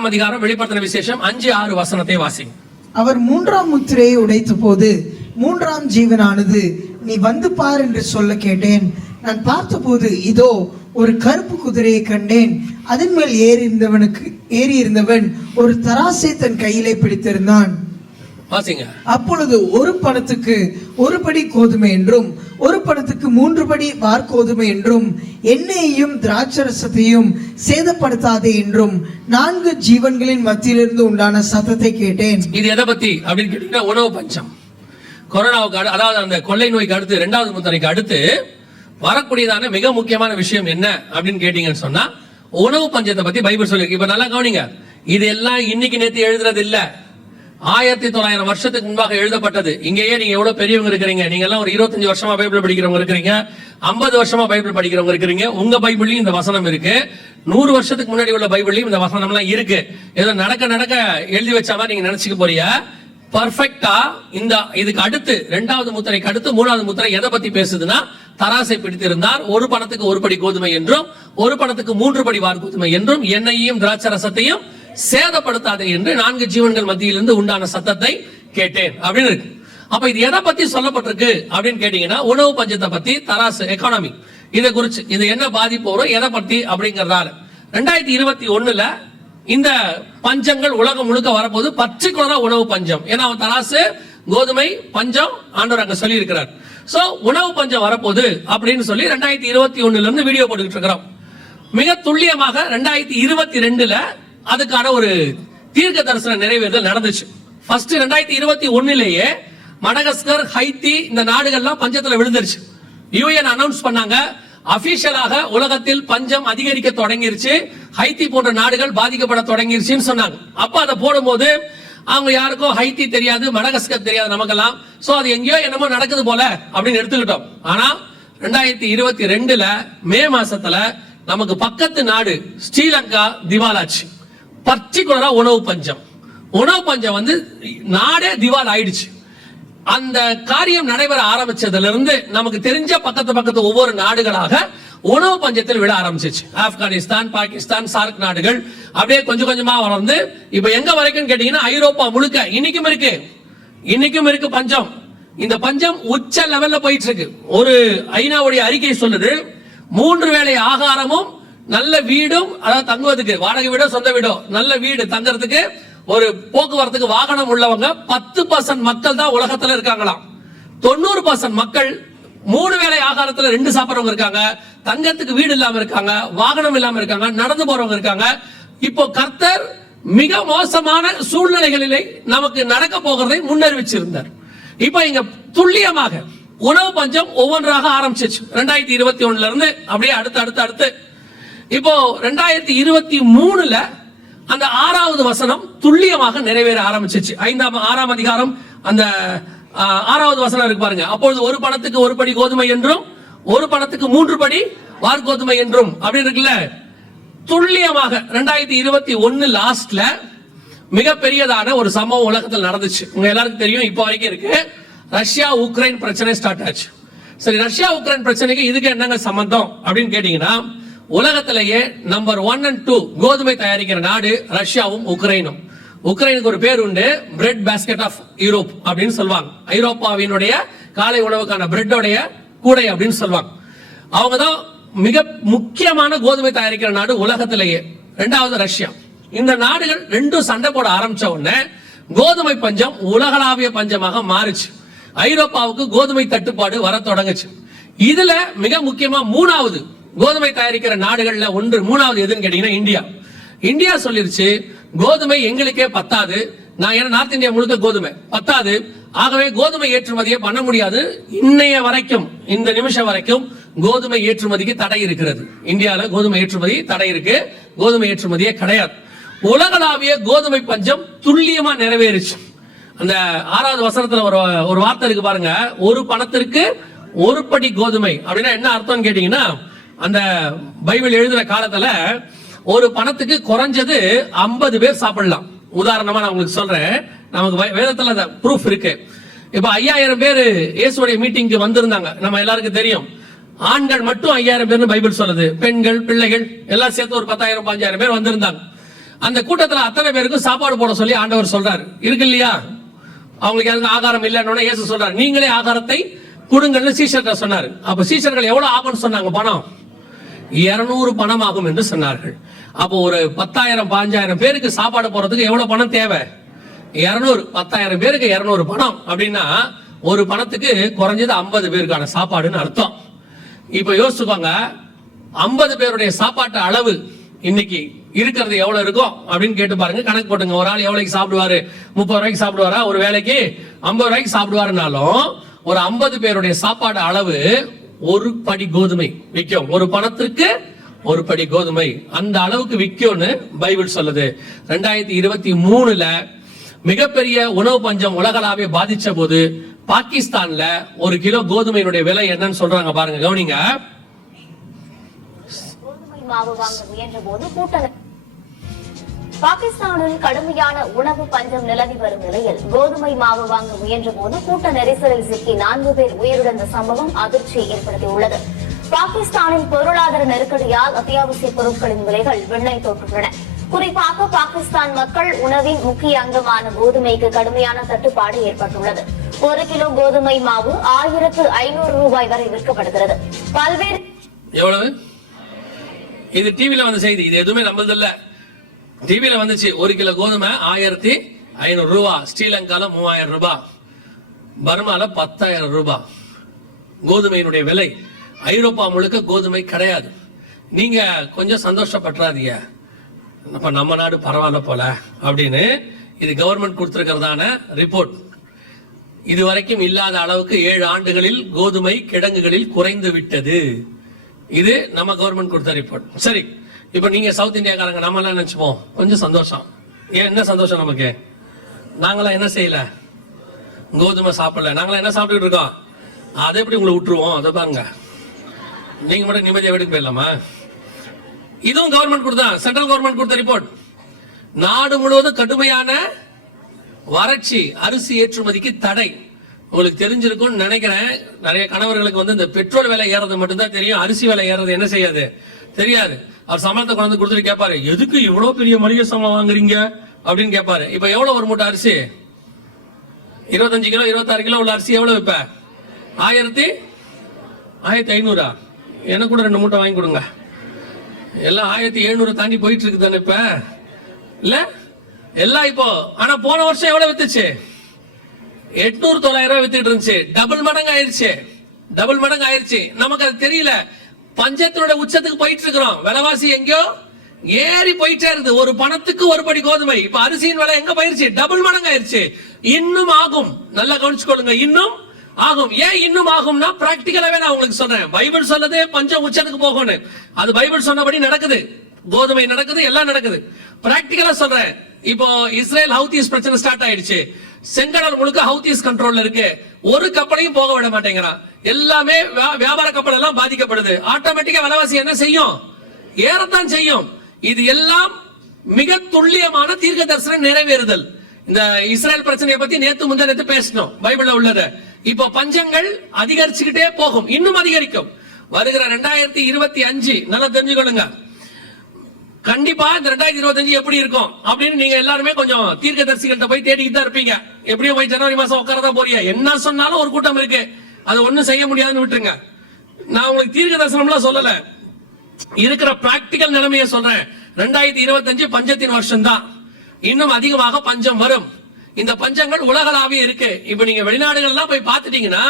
4ஆம் அதிகாரம் வெளிப்படுத்தின விசேஷம் 5-6 வசனத்தை வாசிங்க. அவர் 3ஆம் முத்திரையை உடைத்த போது 3ஆம் ஜீவனானது, நீ வந்து பார் என்று சொல்ல கேட்டேன். நான் பார்த்தபோது இதோ ஒரு கருப்பு குதிரையை கண்டேன். அதன் மேல் ஏறி இருந்தவன் ஒரு தராசை தன் கையிலே பிடித்திருந்தான். அப்பொழுது ஒரு பணத்துக்கு 1 படி கோதுமை என்றும் 1 பணத்துக்கு 3 படி வார்கோதுமை என்றும் எண்ணெயையும் திராட்சரசத்தையும் சேதப்படுத்தாதே என்றும் 4 ஜீவன்களின் மத்தியிலிருந்து உண்டான சத்தத்தை கேட்டேன். இது எதை பத்தி அப்படின்னு கேட்டீங்கன்னா, உணவு பஞ்சம். கொரோனாவுக்கு அதாவது அந்த கொள்ளை நோய்க்கு அடுத்து 2வது முத்திரைக்கு அடுத்து வரக்கூடியதான மிக முக்கியமான விஷயம் என்ன அப்படின்னு கேட்டீங்கன்னு சொன்னா, உணவு பஞ்சத்தை பத்தி பைபிள் சொல்லிருக்கு. இப்ப நல்லா கவனிங்க, இது எல்லாம் இன்னைக்கு நேத்து எழுதுறது இல்ல, 1900 வருஷத்துக்கு முன்பாக எழுதப்பட்டது. இங்கேயே நீங்க எவ்வளவு பெரியவங்க இருக்கிறீங்க, நீங்க எல்லாம் ஒரு 25 வருஷமா பைபிள் படிக்கிறவங்க இருக்கிறீங்க, 50 வருஷமா பைபிள் படிக்கிறவங்க இருக்கிறீங்க. உங்க பைபிள்லயும் இந்த வசனம் இருக்கு, 100 வருஷத்துக்கு முன்னாடி உள்ள பைபிள்லயும் இந்த வசனம் எல்லாம் இருக்கு. ஏதோ நடக்க எழுதி வச்ச மாதிரி நீங்க நினைச்சுக்க போறீங்க. பர்ஃபெக்டா இதுக்கு அடுத்து 2வது முத்திரைக்கு அடுத்து 3வது முத்திரை எதை பத்தி பேசுதுன்னா, தராசை பிடித்திருந்தார், 1 பணத்துக்கு 1 படி கோதுமை என்றும் 1 பணத்துக்கு 3 படி வார்கோதுமை என்றும் எண்ணெயையும் திராட்சரசத்தையும் சேதப்படுத்தாதே என்று 4 ஜீவன்கள் மத்தியிலிருந்து உண்டான சத்தத்தை கேட்டேன் அப்படின்னு இருக்கு. அப்ப இது எதை பத்தி சொல்லப்பட்டிருக்கு அப்படின்னு கேட்டீங்கன்னா, உணவு பஞ்சத்தை பத்தி, தராசு எக்கானமி இதை குறிச்சு, இது என்ன பாதிப்பு வரும் எதை பத்தி அப்படிங்கறதால 2021ல இந்த பஞ்சங்கள் உலகம் முழுக்க வரப்போது. பர்டிகுலரா உணவு பஞ்சம். ஏன்னா தராசு கோதுமை பஞ்சம் ஆண்டவர் அங்க சொல்லி இருக்கிறார். சோ உணவு பஞ்சம் வரப்போது அப்படின்னு சொல்லி 2021ல இருந்து வீடியோ போட்டுக்கிட்டு இருக்கிறோம். மிக துல்லியமாக 2022ல அதுக்கான ஒரு தீர்க்க தரிசன நிறைவேறுதல் நடந்துச்சு. ஃபர்ஸ்ட் 2021லேயே மடகஸ்கர், ஹைத்தி இந்த நாடுகள்லாம் பஞ்சத்துல விழுந்துருச்சு. யுஎன் அனௌன்ஸ் பண்ணாங்க, அபிஷியலாக உலகத்தில் பஞ்சம் அதிகரிக்க தொடங்கிருச்சு, ஹைத்தி போன்ற நாடுகள் பாதிக்கப்பட தொடங்கிருச்சுன்னு சொன்னாங்க. அப்ப அதை போடும்போது அவங்க யாருக்கும் ஹைத்தி தெரியாது, மடகஸ்கர் தெரியாது நமக்கெல்லாம். சோ அது எங்கேயோ என்னமோ நடக்குது போல அப்படின்னு எடுத்துக்கிட்டோம். ஆனா 2022ல மே மாசத்துல நமக்கு பக்கத்து நாடு ஸ்ரீலங்கா திவாலாச்சு. பர்டிகுலரா உணவு பஞ்சம் வந்து நாடே திவால் ஆயிடுச்சு. அந்த காரியம் நடைபெற ஆரம்பிச்சதுல இருந்து நமக்கு தெரிஞ்ச பக்கத்து ஒவ்வொரு நாடுகளாக உணவு பஞ்சத்தில் விட ஆரம்பிச்சிச்சு. ஆப்கானிஸ்தான், பாகிஸ்தான், சார்க் நாடுகள் அப்படியே கொஞ்சம் கொஞ்சமா வளர்ந்து இப்ப எங்க வரைக்கும் கேட்டீங்கன்னா, ஐரோப்பா முழுக்க இன்னைக்கும் இருக்கு பஞ்சம். இந்த பஞ்சம் உச்ச லெவல்ல போயிட்டு இருக்கு. ஒரு ஐநாவுடைய அறிக்கை சொல்லுது, 3 வேளை ஆகாரமும் நல்ல வீடும், அதாவது தங்குவதுக்கு வாடகை வீடோ சொந்த வீடோ, நல்ல வீடு தங்கறதுக்கு ஒரு போக்குவரத்துக்கு வாகனம் உள்ளவங்க 10% மக்கள் தான் உலகத்துல இருக்காங்களாம். 90% மக்கள் 3 வேளை ஆகாரத்துல 2 சாப்பிடுறவங்க இருக்காங்க, தங்கத்துக்கு வீடு இல்லாம இருக்காங்க, வாகனம் இல்லாம இருக்காங்க, நடந்து போறவங்க இருக்காங்க. இப்போ கர்த்தர் மிக மோசமான சூழ்நிலைகளிலே நமக்கு நடக்க போகிறதை முன்னறிவிச்சிருந்தார். இப்போ இங்க துல்லியமாக உணவு பஞ்சம் ஒவ்வொன்றாக ஆரம்பிச்சிச்சு. 2021ல இருந்து அப்படியே அடுத்து இப்போ 2023ல அந்த 6வது வசனம் துல்லியமாக நிறைவேற ஆரம்பிச்சிச்சு. 6ஆம் அதிகாரம் அந்த 6வது வசனம் இருக்கு பாருங்க. அப்பொழுது 1 பணத்துக்கு 1 படி கோதுமை என்றும் 1 பணத்துக்கு 3 படி வார்கோதுமை என்றும் அப்படி இருக்குல்ல. துல்லியமாக 2021 லாஸ்ட்ல மிகப்பெரியதான ஒரு சம்பவம் உலகத்தில் நடந்துச்சு. உங்க எல்லாருக்கும் தெரியும், இப்போ வரைக்கும் இருக்கு. ரஷ்யா உக்ரைன் பிரச்சனை ஸ்டார்ட் ஆச்சு. சரி, ரஷ்யா உக்ரைன் பிரச்சனைக்கு இதுக்கு என்னங்க சம்பந்தம் அப்படின்னு கேட்டீங்கன்னா, உலகத்திலேயே நம்பர் 1 and 2 கோதுமை தயாரிக்கிற நாடு ரஷ்யாவும் உக்ரைனும். உக்ரைனுக்கு ஒரு பேர் உண்டு, பிரெட் பாஸ்கெட் ஆஃப் யூரோப் அப்படின்னு சொல்லுவாங்க. ஐரோப்பாவினுடைய காலை உணவுக்கான பிரெட்டோடைய கூடை அப்படின்னு சொல்லுவாங்க. அவங்க தான் மிக முக்கியமான கோதுமை தயாரிக்கிற நாடு உலகத்திலேயே. 2வது ரஷ்யா. இந்த நாடுகள் 2 சண்டை போட ஆரம்பிச்ச உடனே கோதுமை பஞ்சம் உலகளாவிய பஞ்சமாக மாறுச்சு. ஐரோப்பாவுக்கு கோதுமை தட்டுப்பாடு வர தொடங்குச்சு. இதுல மிக முக்கியமா 3வது கோதுமை தயாரிக்கிற நாடுகள்ல 3வது எதுன்னு கேட்டீங்கன்னா இந்தியா சொல்லிருச்சு, கோதுமை எங்களுக்கே பத்தாது. நான் ஏன்னா நார்த் இந்தியா முழுக்க கோதுமை பத்தாது, ஆகவே கோதுமை ஏற்றுமதியை பண்ண முடியாது. இன்னைய வரைக்கும், இந்த நிமிஷம் வரைக்கும் கோதுமை ஏற்றுமதிக்கு தடை இருக்கிறது. இந்தியால கோதுமை ஏற்றுமதி தடை இருக்கு, கோதுமை ஏற்றுமதியே கிடையாது. உலகளாவிய கோதுமை பஞ்சம் துல்லியமா நிறைவேறுச்சு. அந்த 6வது வசனத்துல ஒரு வார்த்தை இருக்கு பாருங்க, 1 பணத்திற்கு 1 படி கோதுமை அப்படின்னா என்ன அர்த்தம் கேட்டீங்கன்னா, அந்த பைபிள் எழுதுற காலத்துல 1 பணத்துக்கு குறைஞ்சது 50 பேர் சாப்பிடலாம். உதாரணமா நான் உங்களுக்கு சொல்றேன், நமக்கு வேதத்துல அந்த ப்ரூஃப் இருக்கு. இப்ப 5000 பேர் இயேசுடைய மீட்டிங்க்கு வந்திருந்தாங்க, நம்ம எல்லாருக்கும் தெரியும். ஆண்கள் மட்டும் 5000 பேர்னு பைபிள் சொல்லுது, பெண்கள் பிள்ளைகள் எல்லாம் சேர்த்து ஒரு 10,000 15,000 பேர் வந்திருந்தாங்க. அந்த கூட்டத்துல அத்தனை பேருக்கும் சாப்பாடு போட சொல்லி ஆண்டவர் சொல்றாரு. இருக்கு இல்லையா? அவங்களுக்கு யாருக்கு ஆகாரம் இல்லைன்னு இயேசு சொல்றாரு, நீங்களே ஆகாரத்தை கொடுங்கன்னு சீஷர்கிட்ட சொன்னாரு. அப்ப சீஷர்கள் எவ்வளவு ஆகும்னு சொன்னாங்க? பணம் 200 பணம் ஆகும் என்று சொன்னார்கள். அப்போ ஒரு 10,000 15,000 பேருக்கு சாப்பாடு போறதுக்கு எவ்வளவு பணம் தேவை? 200. 10,000 பேருக்கு 200 பணம் அப்படின்னா ஒரு பணத்துக்கு குறைஞ்சது 50 பேருக்கான சாப்பாடுன்னு அர்த்தம். இப்ப யோசிச்சுக்கோங்க, 50 பேருடைய சாப்பாட்டு அளவு இன்னைக்கு இருக்கிறது எவ்வளவு இருக்கும் அப்படின்னு கேட்டு பாருங்க. கணக்கு போட்டுங்க. ஒரு ஆள் எவ்வளவுக்கு சாப்பிடுவாரு? 30 ரூபாய்க்கு சாப்பிடுவாரா? ஒரு வேலைக்கு 50 ரூபாய்க்கு சாப்பிடுவாருனாலும் ஒரு 50 பேருடைய சாப்பாடு அளவு ஒரு படி கோதுமை விற்கும். ஒரு பணத்திற்கு ஒரு படி கோதுமை அந்த அளவுக்கு விற்கும்னு பைபிள் சொல்லுது. 2023ல மிகப்பெரிய உணவு பஞ்சம் உலகளாவே பாதிச்ச போது பாகிஸ்தான்ல ஒரு கிலோ கோதுமையினுடைய விலை என்னன்னு சொல்றாங்க பாருங்க, கவனிங்க. கோதுமை மாவு வாங்க முயன்ற போது பாகிஸ்தானில் கடுமையான உணவு பஞ்சம் நிலவி வரும் நிலையில் கோதுமை மாவு வாங்க முயன்ற போது கூட்ட நெரிசலில் சிக்கி 4 பேர் உயிரிழந்த சம்பவம் அதிர்ச்சியை ஏற்படுத்தியுள்ளது. பாகிஸ்தானின் பொருளாதார நெருக்கடியால் அத்தியாவசிய பொருட்களின் விலைகள் விண்ணை தொட்டுள்ளன. குறிப்பாக பாகிஸ்தான் மக்கள் உணவின் முக்கிய அங்கமான கோதுமைக்கு கடுமையான தட்டுப்பாடு ஏற்பட்டுள்ளது. 1 கிலோ கோதுமை மாவு 1500 ரூபாய் வரை விற்கப்படுகிறது. பல்வேறு எவ்வளவு? இது டிவில வந்த செய்தி, இது எதுவுமே நம்பது இல்ல. டிவில வந்துச்சு. 1 கிலோ கோதுமை 1500 ரூபாய், ஸ்ரீலங்கால 3000 ரூபாய், பர்மால 10,000 ரூபாய் கோதுமையினுடைய விலை. ஐரோப்பா முழுக்க கோதுமை கிடையாது. நீங்க கொஞ்சம் சந்தோஷப்பட்டுறாதீங்க, நம்ம நாடு பரவாயில்ல போல அப்படின்னு. இது கவர்மெண்ட் கொடுத்திருக்கிறதான ரிப்போர்ட். இதுவரைக்கும் இல்லாத அளவுக்கு 7 ஆண்டுகளில் கோதுமை கிடங்குகளில் குறைந்து விட்டது. இது நம்ம கவர்மெண்ட் கொடுத்த ரிப்போர்ட். சரி, இப்ப நீங்க சவுத் இந்தியாக்காரங்க நம்ம எல்லாம் நினைச்சுப்போம் கொஞ்சம் சந்தோஷம். ஏன் என்ன சந்தோஷம் நமக்கு? நாங்களாம் என்ன செய்யல? கோதுமை சாப்பிடல. நாங்களாம் என்ன சாப்பிட்டுட்டு இருக்கோம்? அதை எப்படி உங்களை விட்டுருவோம்? அதை பாருங்க, நீங்க மட்டும் நிம்மதியா வீட்டுக்கு போயிடலாமா? இதுவும் கவர்மெண்ட் கொடுத்தா, சென்ட்ரல் கவர்மெண்ட் கொடுத்த ரிப்போர்ட். நாடு முழுவதும் கடுமையான வறட்சி, அரிசி ஏற்றுமதிக்கு தடை. உங்களுக்கு தெரிஞ்சிருக்கும்னு நினைக்கிறேன். நிறைய கணவர்களுக்கு இந்த பெட்ரோல் விலை ஏறது மட்டும்தான் தெரியும், அரிசி விலை ஏறது என்ன செய்யாது தெரியாது. அவர் சம்பளத்தை கொண்டு வந்து கொடுத்துட்டு கேட்பாரு, எதுக்கு இவ்வளவு பெரிய மளிகை சாமான் வாங்குறீங்க அப்படின்னு கேட்பாரு. இப்ப எவ்வளவு ஒரு மூட்டை அரிசி? 25 கிலோ 26 கிலோ உள்ள அரிசி எவ்வளவு? இப்ப 1500. எனக்கு கூட 2 மூட்டை வாங்கி கொடுங்க. எல்லாம் 1700 தாண்டி போயிட்டு இருக்கு தானே இப்ப, இல்ல எல்லாம் இப்போ. ஆனா போன வருஷம் எவ்வளவு வித்துச்சு? 800-900 வித்துட்டு இருந்துச்சு. டபுள் மடங்கு ஆயிருச்சு, டபுள் மடங்கு ஆயிருச்சு. நமக்கு அது தெரியல. பஞ்சத்தினோட உச்சத்துக்கு போயிட்டு இருக்கிறோம். விலைவாசி எங்கேயோ ஏறி போயிட்டே இருக்கு. ஒரு பணத்துக்கு ஒரு படி கோதுமை. இப்ப அரிசியின் விலை எங்க போயிருச்சு? டபுள் மடங்கு ஆயிருச்சு. இன்னும் ஆகும். நல்லா கவனிச்சுக்கொள்ளுங்க, இன்னும் ஆகும். ஏன் இன்னும் ஆகும்னா பிராக்டிகலாவே நான் உங்களுக்கு சொல்றேன். பைபிள் சொல்லுது பஞ்சம் உச்சத்துக்கு போகணும். அது பைபிள் சொன்னபடி நடக்குது. கோதுமை நடக்குது, எல்லாம் நடக்குது. பிராக்டிகலா சொல்றேன். இப்போ இஸ்ரேல் ஹவுதீஸ் பிரச்சனை ஸ்டார்ட் ஆயிடுச்சு. செங்கடல் முழுக்க ஹவுதீஸ் கண்ட்ரோல்ல இருக்கு. ஒரு கப்பலையும் போக விட மாட்டேங்கிறான். எல்லாமே வியாபார கப்பல் எல்லாம் பாதிக்கப்படுது. ஆட்டோமேட்டிக்கா விலைவாசி என்ன செய்யும்? ஏறத்தான் செய்யும். இது எல்லாம் மிக துல்லியமான தீர்க்க தரிசனம் நிறைவேறுதல். இந்த இஸ்ரேல் பிரச்சனையை பத்தி நேத்து முந்தின பேசணும், பைபிள்ல உள்ளது. இப்ப பஞ்சங்கள் அதிகரிச்சுக்கிட்டே போகும், இன்னும் அதிகரிக்கும். வருகிற 2025 நல்லா தெரிஞ்சுக்கொள்ளுங்க. கண்டிப்பா இந்த 2025 எப்படி இருக்கும் அப்படின்னு நீங்க எல்லாருமே கொஞ்சம் தீர்க்கதரிசிகள்கிட்ட போய் தேடிக்கிட்டு தான் இருப்பீங்க. எப்படியும் போய் ஜனவரி மாசம் உட்காரதான் போறீங்க. என்ன சொன்னாலும் ஒரு கூட்டம் இருக்கு, அது ஒண்ணும் செய்ய முடியாதுன்னு விட்டுருங்க. நான் உங்களுக்கு தீர்க்க தரிசனம்லாம் சொல்லல, இருக்கிற பிராக்டிகல் நிலைமையை சொல்றேன். 2025 பஞ்சத்தின் வருஷம் தான். இன்னும் அதிகமாக பஞ்சம் வரும். இந்த பஞ்சங்கள் உலகளாவே இருக்கு. இப்ப நீங்க வெளிநாடுகள்லாம் போய் பார்த்துட்டீங்கன்னா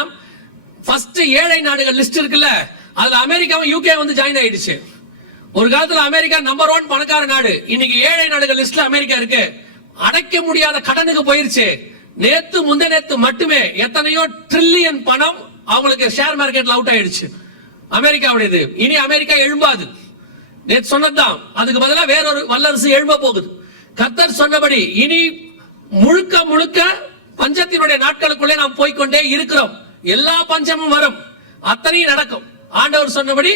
ஃபர்ஸ்ட் ஏழை நாடுகள் லிஸ்ட் இருக்குல்ல, அதுல அமெரிக்காவும் யூகே ஜாயின் ஆயிடுச்சு. ஒரு காலத்துல அமெரிக்கா நம்பர் 1 பணக்கார நாடு. இன்னைக்கு ஏழை நாடுகள் லிஸ்ட்ல அமெரிக்கா இருக்கு. அடைக்க முடியாத கடனுக்கு போயிருச்சு. நேத்து முந்தினேத்து மட்டுமே எத்தனையோ ட்ரில்லியன் பணம் அவங்களுக்கு ஷேர் மார்க்கெட்ல அவுட் ஆயிடுச்சு அமெரிக்காவுடையது. இனி அமெரிக்கா எழும்பாது. நேத்து சொன்னதுதான், அதுக்கு பதிலா வேறொரு வல்லரசு எழும்ப போகுது. கர்த்தர் சொன்னபடி இனி முழுக்க முழுக்க பஞ்சத்தினுடைய நாட்களுக்குள்ளே நாம் போய்கொண்டே இருக்கிறோம். எல்லா பஞ்சமும் வரும், அத்தனையும் நடக்கும். ஆண்டவர் சொன்னபடி